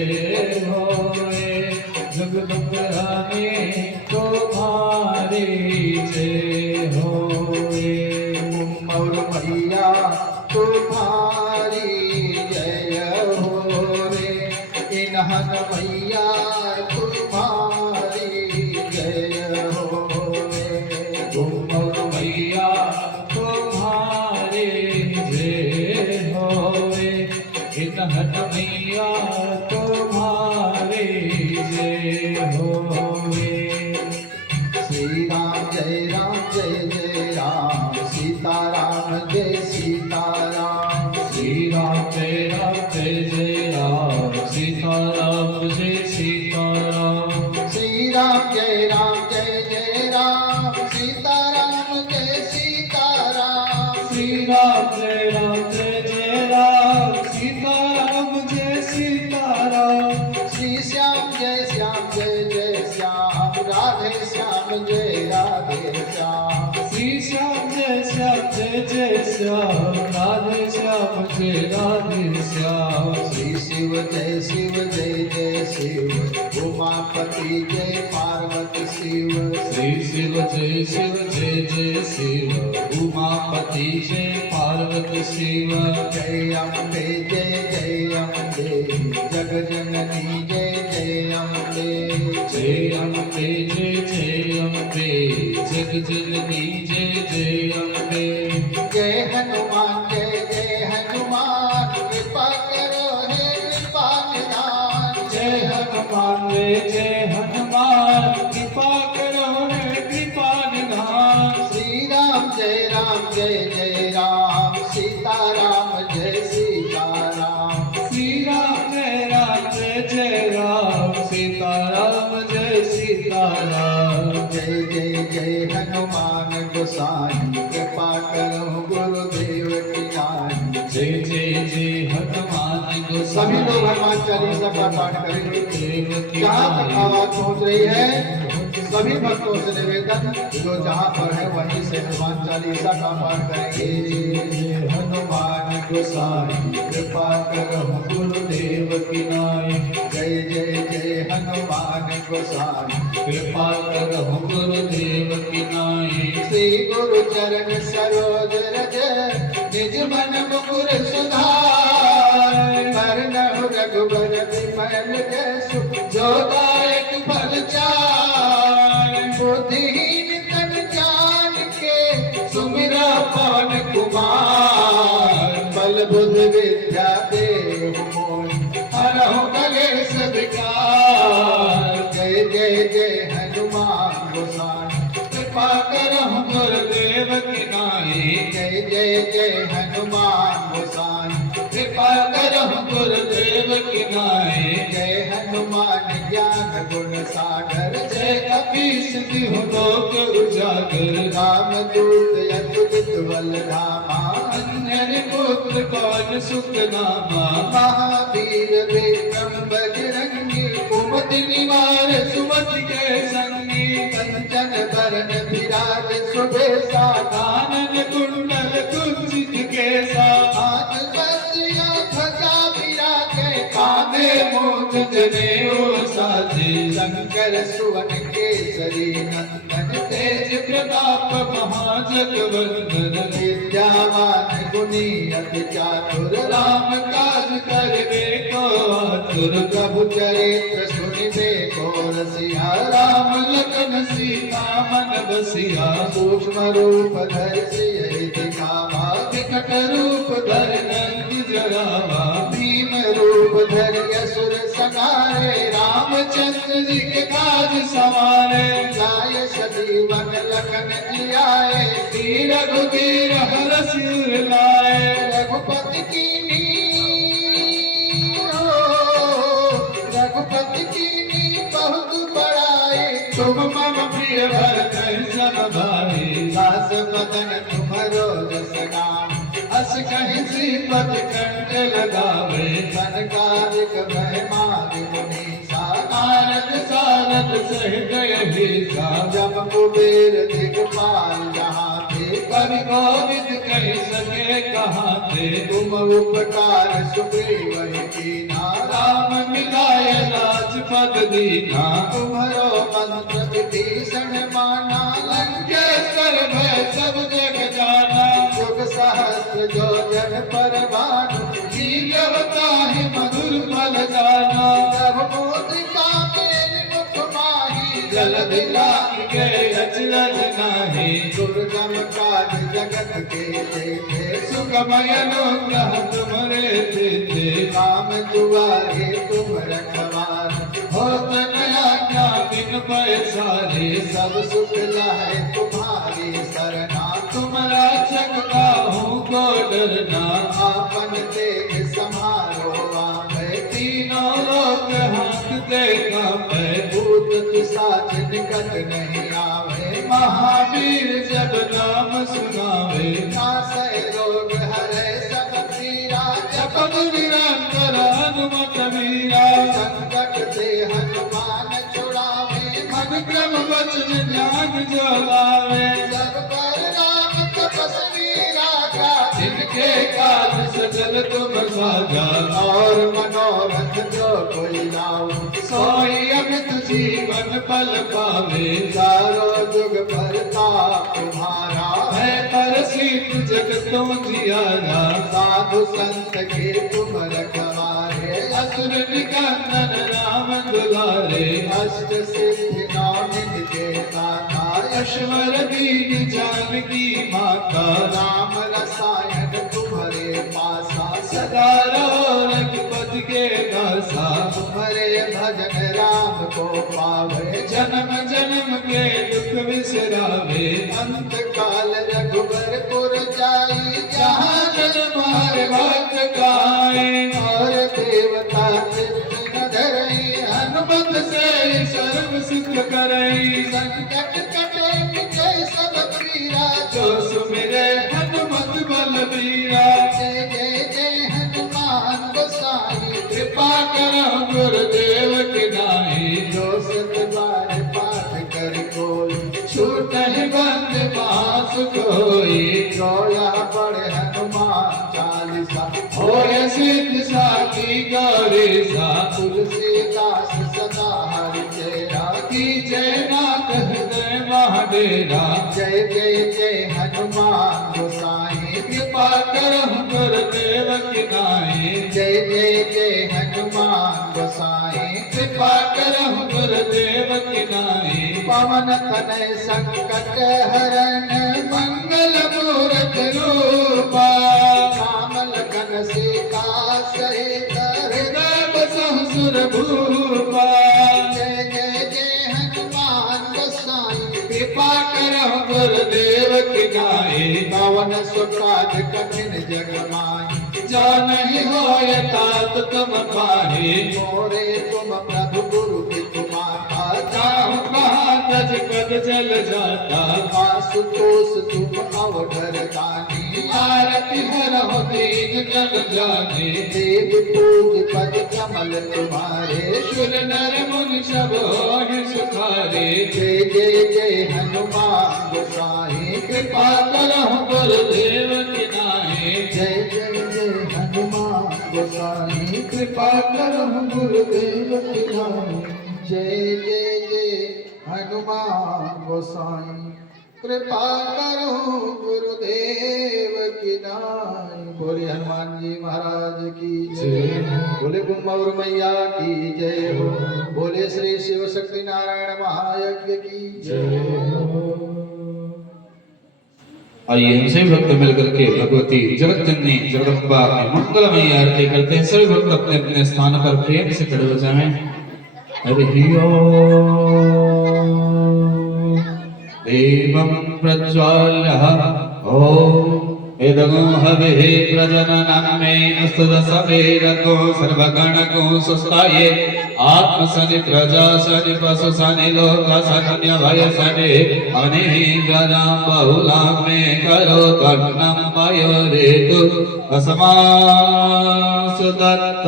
होवे, जगदम्ब रानी तुम्हारी जय होवे, और मैया तुम्हारी जय होवे, इन्हन मैया तुम्हारी जय होवे, घूमर मैया तुम्हारी जय होवे, इन्हन मैया तुम्हारी जय होवे। श्री राम जय राम जय जय राम, सीताराम जय सीताराम, श्री राम जय राम जय जय राम, सीताराम जय सीताराम, श्री राम जय जय राम, सीताराम जय सीताराम, श्री राम जय राम श्याम राधे श्याम जय राधे श्याम श्री शिव जय शिव उमापति जय पार्वती शिव श्री शिव जय शिव उमापति जय पार्वती शिव जय अम्बे जग जननी जय अम्बे जय अम्बे जय अम्बे जग जननी जय अम्बे जय हनुमान कृपा करो हे कृपा निधान जय हनुमान जय हनुमान कृपा करो हे कृपा निधान श्री राम जय राम सीता राम जय सीताराम श्री राम जय राम सीता राम जय सीताराम जय हनुमान गोसाई कृपा करो गुरुदेव की नाई जय हनुमान गोसाई सभी लोग हनुमान चालीसा का पाठ करेंगे। जहाँ तक आवाज पहुँच रही है सभी भक्तों से निवेदन जो जहाँ पर है वहीं से हनुमान चालीसा का पाठ करेंगे। जय हनुमान गोसाई कृपा करो गुरुदेव की नाई जय हनुमान गोसाई कृपा करो गुरुदेव की नाई श्री गुरु चरण सरोज रज निज मन मुकुर सुधार वरनहु रघुबर विमल जसु जो दायक फल चार बुद्धिहीन तन जान के सुमिरा पवन कुमार बल बुद्ध विद्या देहु मोहि हरहु कलेश विकार जय हनुमान गोसाई कृपा करहु गुरुदेव की नाई जय हनुमान गोसाई कृपा करहु गुरुदेव की नाई जय हनुमान ज्ञान गुण सागर जय कपीस तिहु लोक उजागर राम दूत अतुलित बल धामा अन्य पुत्र कौन सुख नामा महावीर विक्रम बजरंगी कुमति निवार सुमति के संगी कंचन बरन विराज सुबेसा कानन कुंडल कुंचित केसा हाथ बसिया ध्वजा विराजे कांधे मूठ जनेऊ साजे शंकर सुवन केसरी नंदन तेज प्रताप महाजगवंदन विद्यावान गुणी अति चातुर राम काज करबे को आतुर प्रभु चरित्र सुनिबे को रसिया राम लखन सीता मन बसिया सूक्ष्म रूप धरि सियहि दिखावा विकट रूप धर नंद जरावा भीम रूप धरि असुर संहारे रामचंद्र जी के काज सवारे लाय सजीवन लखन जियाए श्री रघुवीर हर सिर लाए रघुपति की बहुत बड़ाई तुम मम प्रिय भरत सम भाई दास बदन तुम्हारो जस नाम अस कहीं श्रीपद कंठ लगावे संकारिक महिमा गुणी नारद सारद सहित यही जब कुबेर दिगपाल जहाँ थे कवि गोविंद कह सके कहाँ थे तुम उपकार सुग्रीव कीना राम मिलाय राजपद दीना तुम्हारो मंत्र विभीषण माना लंकेश्वर भय सब जग जाना युग सहस्त्र जो जन पर भानु लीलवता ही मधुर फल जाना जब मोदिका मेल मुख माही जल दिला के अचरज नाही दुर्गम काज जगत के देखे सुखमय अनुग्रह तुम्हारे थे राम दुआरे तुम रखवार होत नया क्या दिन पैसारे सब सुख लाए तुम्हारी सरना तुम रक्षक काहू को डरना आपन तेज समारो आवे तीनों लोग हाथते कांपे भूत पिशाच निकट नहीं आवे महावीर जब नाम सुनावे नासै रोग हरै सब पीरा जपत निरंतर हनुमत वीरा संकट से हनुमान छुड़ावे मन क्रम वचन ध्यान जो लावे सब पर राम तपस्वी राजा के काज सजल तुम साजा और मनोरथ जो कोई लाओ सोई अमित जीवन पल पावे चारों जुग प्रताप तुम्हारा है परसित जगतों जियारा साधु संत के तुम रखवारे असुर निकंदन राम दुलारे अष्ट सिद्धि नौ निधि के दाता अश्वर दीन जानकी माता राम रसायन तुम्हारे पासा सदा रहो रघुपति के दासा तुम्हारे भजन राम को पावे जन्म जन्म के दुख बिसरावे अंत काल रघुबर पुर जाई जहाँ जन्म हर भक्त गाए और देवता चित्त न धरई हनुमत से सर्व सिद्ध करई संकट कटे मिटे सब पीरा जो सुमिरे हनुमत बलबीरा जय जय जय हनुमान गोसाई कृपा करो गुरुदेव के नाई जो सत बार पाठ कर कोई छूट बंद मास कोई रोया पड़े हनुमान चालीसा होय सिद्ध साखी गौरी सा तुलसीदास सदा हरि तेरा की जय नाथ हृदय महाडेरा जय जय जय हनुमान गोसाई कृपा करो गुरुदेव की नाई जय जय जय हनुमान गोसाई कृपा करो गुरुदेव की नाई पवन तनय संकट हरण मंगल मूर्त रूपा राम लखन सीता सहित हृदय बसहु सुर भूपा जय जय जय हनुमान गोसाई कृपा करो गुरुदेव की नाई पवन सुकाज कठिन जग माई जो नहीं होय तात तुम पाहे मोरे तुम प्रभु गुरु की तुम्हारा जाहु कहाँ तज कद जल जाता आशुतोष तुम अवधर दानी आरती हरहु दीन जन जाने देव पूज पद कमल तुम्हारे सुर नर मुनि सब होहि सुखारे जय जय जय हनुमान गोसाई कृपा करहु गुरुदेव की नाई जय जय जय हनुमान गोसाई कृपा करहु गुरुदेव की नाई जय जय जय हनुमान गोसाई कृपा करहु गुरुदेव की नाई बोले हनुमान जी महाराज की जय बोले कुंभौर मैया की जय हो बोले श्री शिव शक्ति नारायण महायज्ञ की जय आइए हम सभी भक्त मिलकर के भगवती जगत जननी जगदम्बा की मंगलमयी आरती करते हैं। सभी भक्त अपने अपने स्थान पर प्रेम से खड़े हो जाएं। हरि ओम देवं प्रज्वाल्य ओम इदगो हविः प्रजननं मे अस्तु दशमेरको सर्वगणको सुस्ताये आत्मसनि प्रजा सनि पशु सनि लोक सनि भय सनि अनिगदां बहुलां मे करो तन्नं पयोरेतु अस्मासु दत्त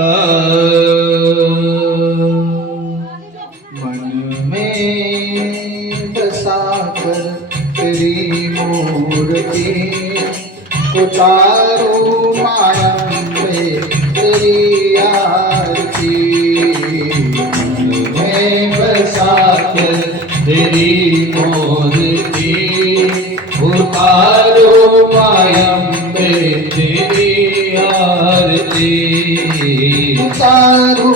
मन में बसाकर तेरी मूर्ति उतारो माया में तेरी आरती मन में बसाकर तेरी मूर्ति उतारो मायम में तेरी आरती उतारो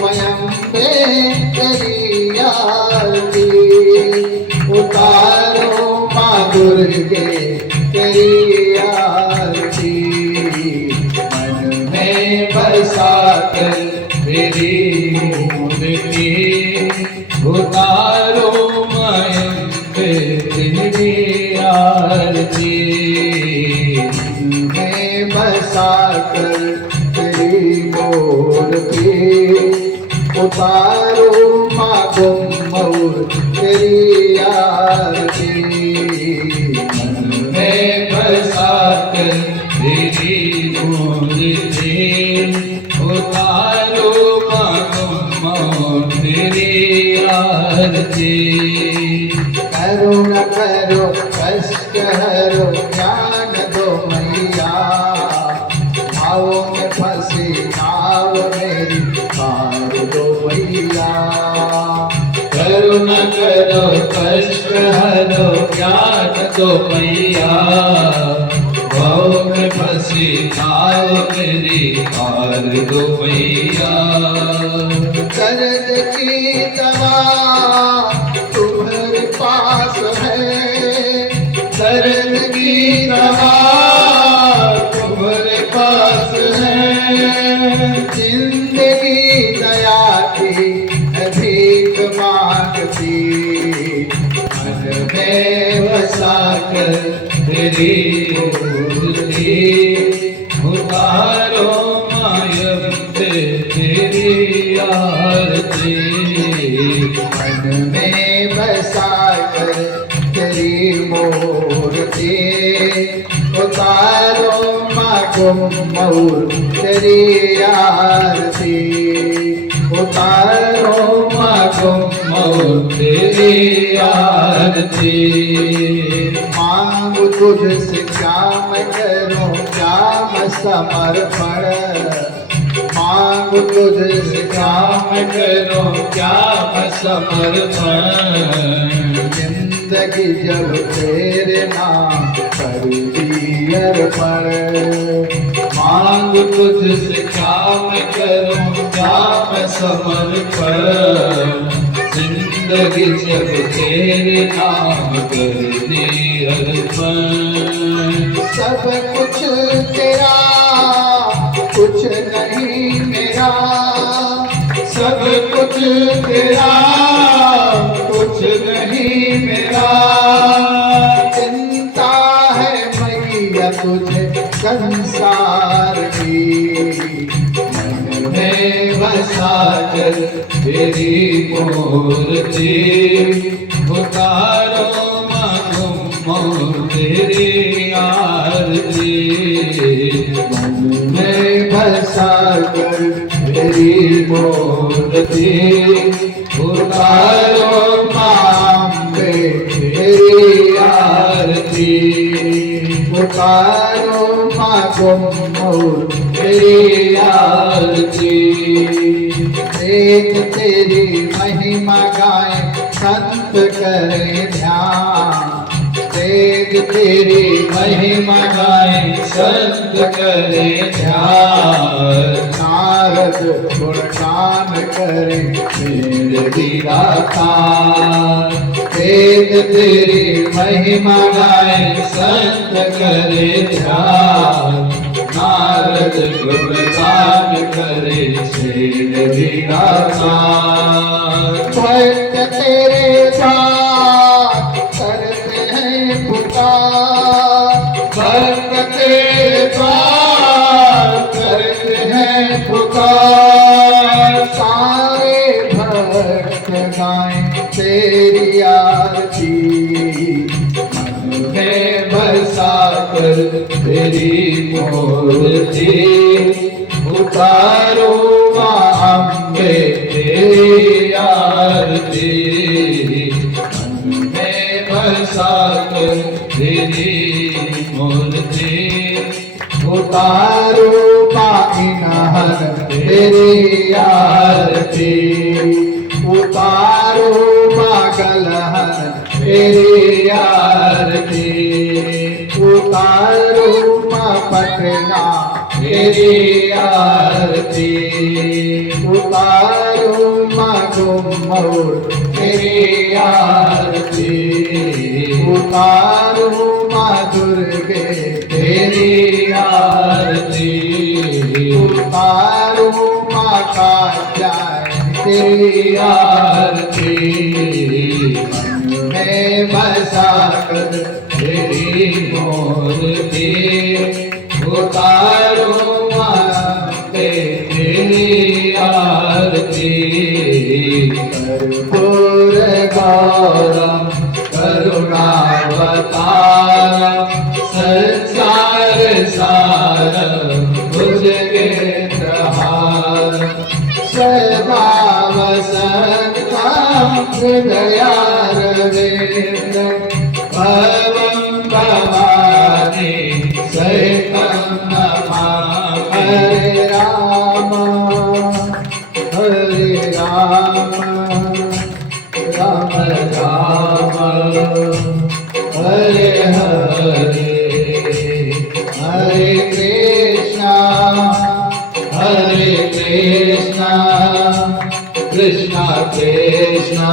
मयम में तेरी आरती उतारो माँ दुर्गे तेरी आरती मन में बसाकर तेरी मूर्ति उतारो मायम में तेरी आरती में बसाकर तेरी मूर्ति उतारो माँ गुम्मौर तेरी आरती मन में बसाकर तेरी मूर्ति उतारो मानो तेरी आरती करुण करो कष्ट हरो ज्ञान दो मैया दो मैया, भाव में फंसी नाव मेरी पार दो मैया। दर्द की दवा तुम्हारे पास है, दर्द की दवा तुम्हारे पास है, जिंदगी दया की भीख मांगती, मन में बसा कर तेरी मूर्ति, उतारो मायम पे तेरी आरती। मन में बसा कर तेरी मूर्ति, उतारो माँ मऊर तेरी आरती, उतारो माँ मऊर तेरी आरती। मांगू तुझसे क्या मैं करूं, क्या मैं समर्पण, मांगू तुझसे क्या मैं करूं क्या मैं समर्पण, जिंदगी जब तेरे नाम कर दी अर्पण। मांग तुझसे क्या मैं करूं क्या मैं समर्पण, जिंदगी जब तेरे नाम कर दी अर्पण। सब कुछ तेरा कुछ नहीं मेरा, सब कुछ तेरा कुछ नहीं मेरा, चिंता है मैया तुझे संसार की, मन में बसा कर तेरी मूर्ति, उतारो माँ तेरी आरती। मन में बसा कर तेरी मूर्ति, उतारो मांगे तेरी आरती, उतारो माँ मऊर तेरी आरती। एक तेरी महिमा गाए संत करे ध्यान, एक तेरी महिमा गाए संत करे ध्यान, नारद गुणगान करे मेरे विदाता। वेद तेरी महिमा गाए संत करे ध्यान, नारद गुणगान करे मेरे विदाता। भक्त तेरे साथ करते हैं पुकार, भक्त तेरे पास करते हैं पुकार, सारे भक्त गाएं तेरी आरती, मन में बसा कर तेरी मूर्ति, उतारो माँ अम्बे तेरी आरती। मन में बसा कर तेरी मूर्ति, उतारो पाइनहर तेरी आरती, उतारो पागलहर तेरी आरती, उतारो माँ पटना तेरी आरती, उतारो माँ गुमौर तेरी आरती, उतारो माँ दुर्गे तेरी आरती, उतारो माँ कात्यायनी तेरी आरती। मन में बसा कर तेरी मूर्ति, उतारो माँ तेरी आरती। कर्पूर गौरम करुणावतारम संसार सारम भुजगेन्द्रहारम, सदा वसन्तं हृदयारविन्दे, भवं भवानी सहितं नमामि। हरे राम राम राम राम हरे हरे हरे कृष्णा कृष्णा कृष्णा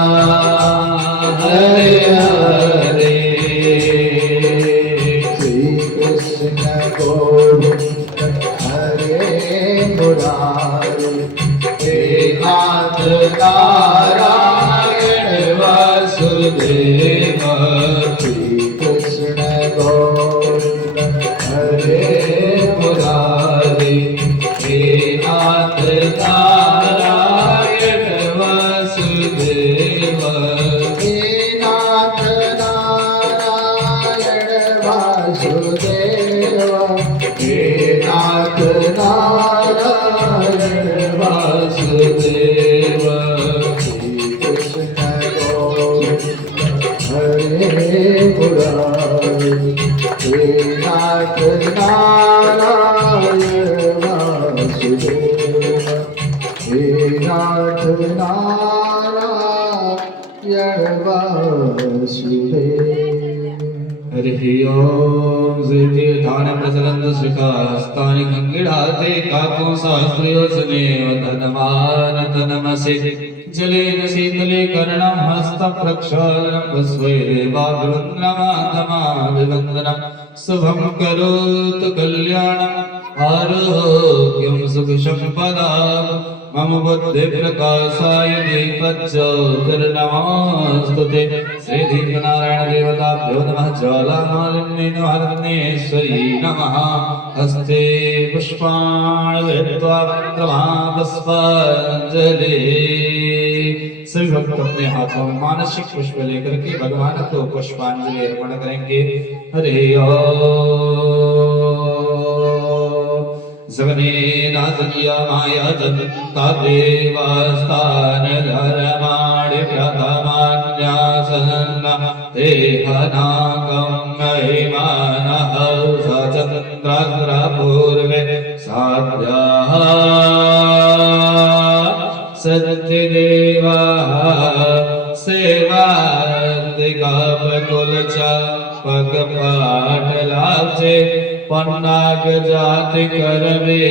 हरे हरे श्री कृष्ण गोविंद हरे मुरारी हे नाथ नारायण वासुदेव श्री कृष्ण गोविंद हरे मुरारी हे नाथ नारायण वासुदेव हे नाथ नारायण वासुदेव हे नाथ नारायण वासुदेव श्री कृष्ण गोविंद हरे मुरारी हे नाथ नारायण वासुदेव हे नाथ नारायण वासुदेव हरिः ओम श्री तीर्थानि प्रचलन्तु श्रीकास्तानि गङ्गिडाते काको सहस्रयोजनेव धनमानतनमसि जलेन शीतले कर्णं हस्तप्रक्षालनं भस्वैरेवाभिवन्द्रमातमाभिवन्दनं शुभं करोतु कल्याणम् आरोग्यं सुखसम्पदाम् मम बुद्धिप्रकाशाय दीपज्योतिर्नमोऽस्तुते श्री दीपनारायण देवताभ्यो नमः ज्वालामालिन्ये हरण्येश्वरी नमः हस्ते पुष्पाणि धृत्वा पुष्पांजलि सभी भक्त अपने हाथों में मानसिक पुष्प लेकर के भगवान को पुष्पांजलि अर्पण करेंगे। हरे जगने नाथकिया माया दत्ता देवस्थान धर्माणि प्रथमान्यासन्न देहनाकं महिमानः सचन्द्रास्त्र पूर्वे साध्याः सत्यदेवाः सेवान्तिकापकुलच पगपाटलाब्जे पन्नाग जाति करवे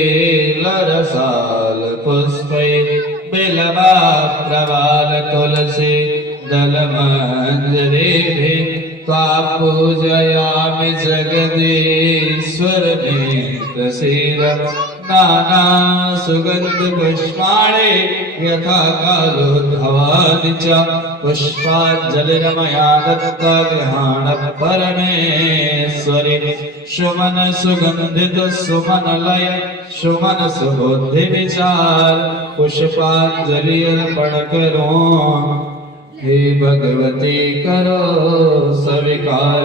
लरसाल पुष्पै बिलवा प्रवाल तुलसी दलमंजरी पूजयामि जगदीश्वर नेत्रशीर नाना सुगंध पुष्पाणि यथा कालोद्भवानि च पुष्पाञ्जलिर्मया दत्ता गृहाण परमेश्वरि सुमन सुगंधित सुमनलय सुमन सुबुद्धि विचार पुष्पांजलि अर्पण करो हे भगवती करो स्वीकार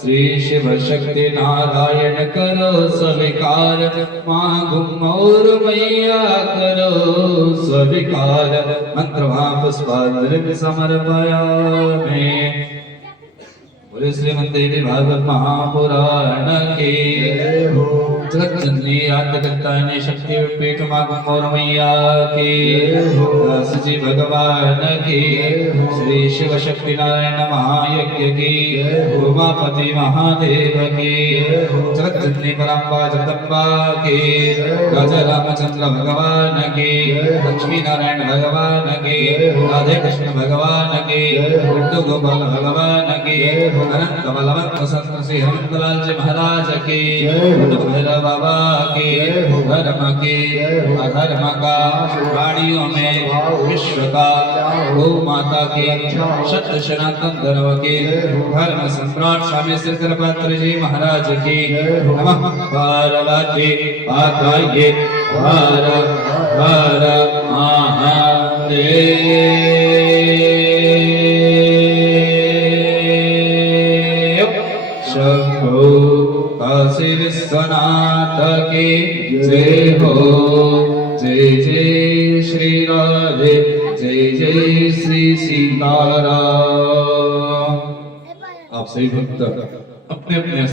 श्री शिव शक्ति नारायण करो स्वीकार माँ घुमौर मैया करो स्वीकार मंत्र पुष्पांजलि समर्पयामि। बोले श्रीमद्देवी भागवत महापुराण की जगत जननी आद्यकर्तारणी शक्ति पीठ मां गौर मैया की सची भगवान की श्री शिव शक्ति नारायण महायज्ञ की उमापति महादेव की जगत जननी पराम्बा जगदम्बा की राजा रामचंद्र भगवान की लक्ष्मी नारायण भगवान की राधे कृष्ण भगवान की लड्डू गोपाल भगवान की अनंत बलवंत संत श्री हनुमंतलाल जी महाराज की भैरव बाबा की धर्म की अधर्म का प्राणियों में विश्व का गौ माता की सत्य सनातन धर्म की धर्म सम्राट स्वामी श्री कृपात्र जी महाराज की नमः पार्वती पाताये हर हर महादेव शंभो काशी विश्वनाथ की जय हो। जय जय श्री राधे जय जय श्री सीताराम। आप सभी भक्त अपने अपने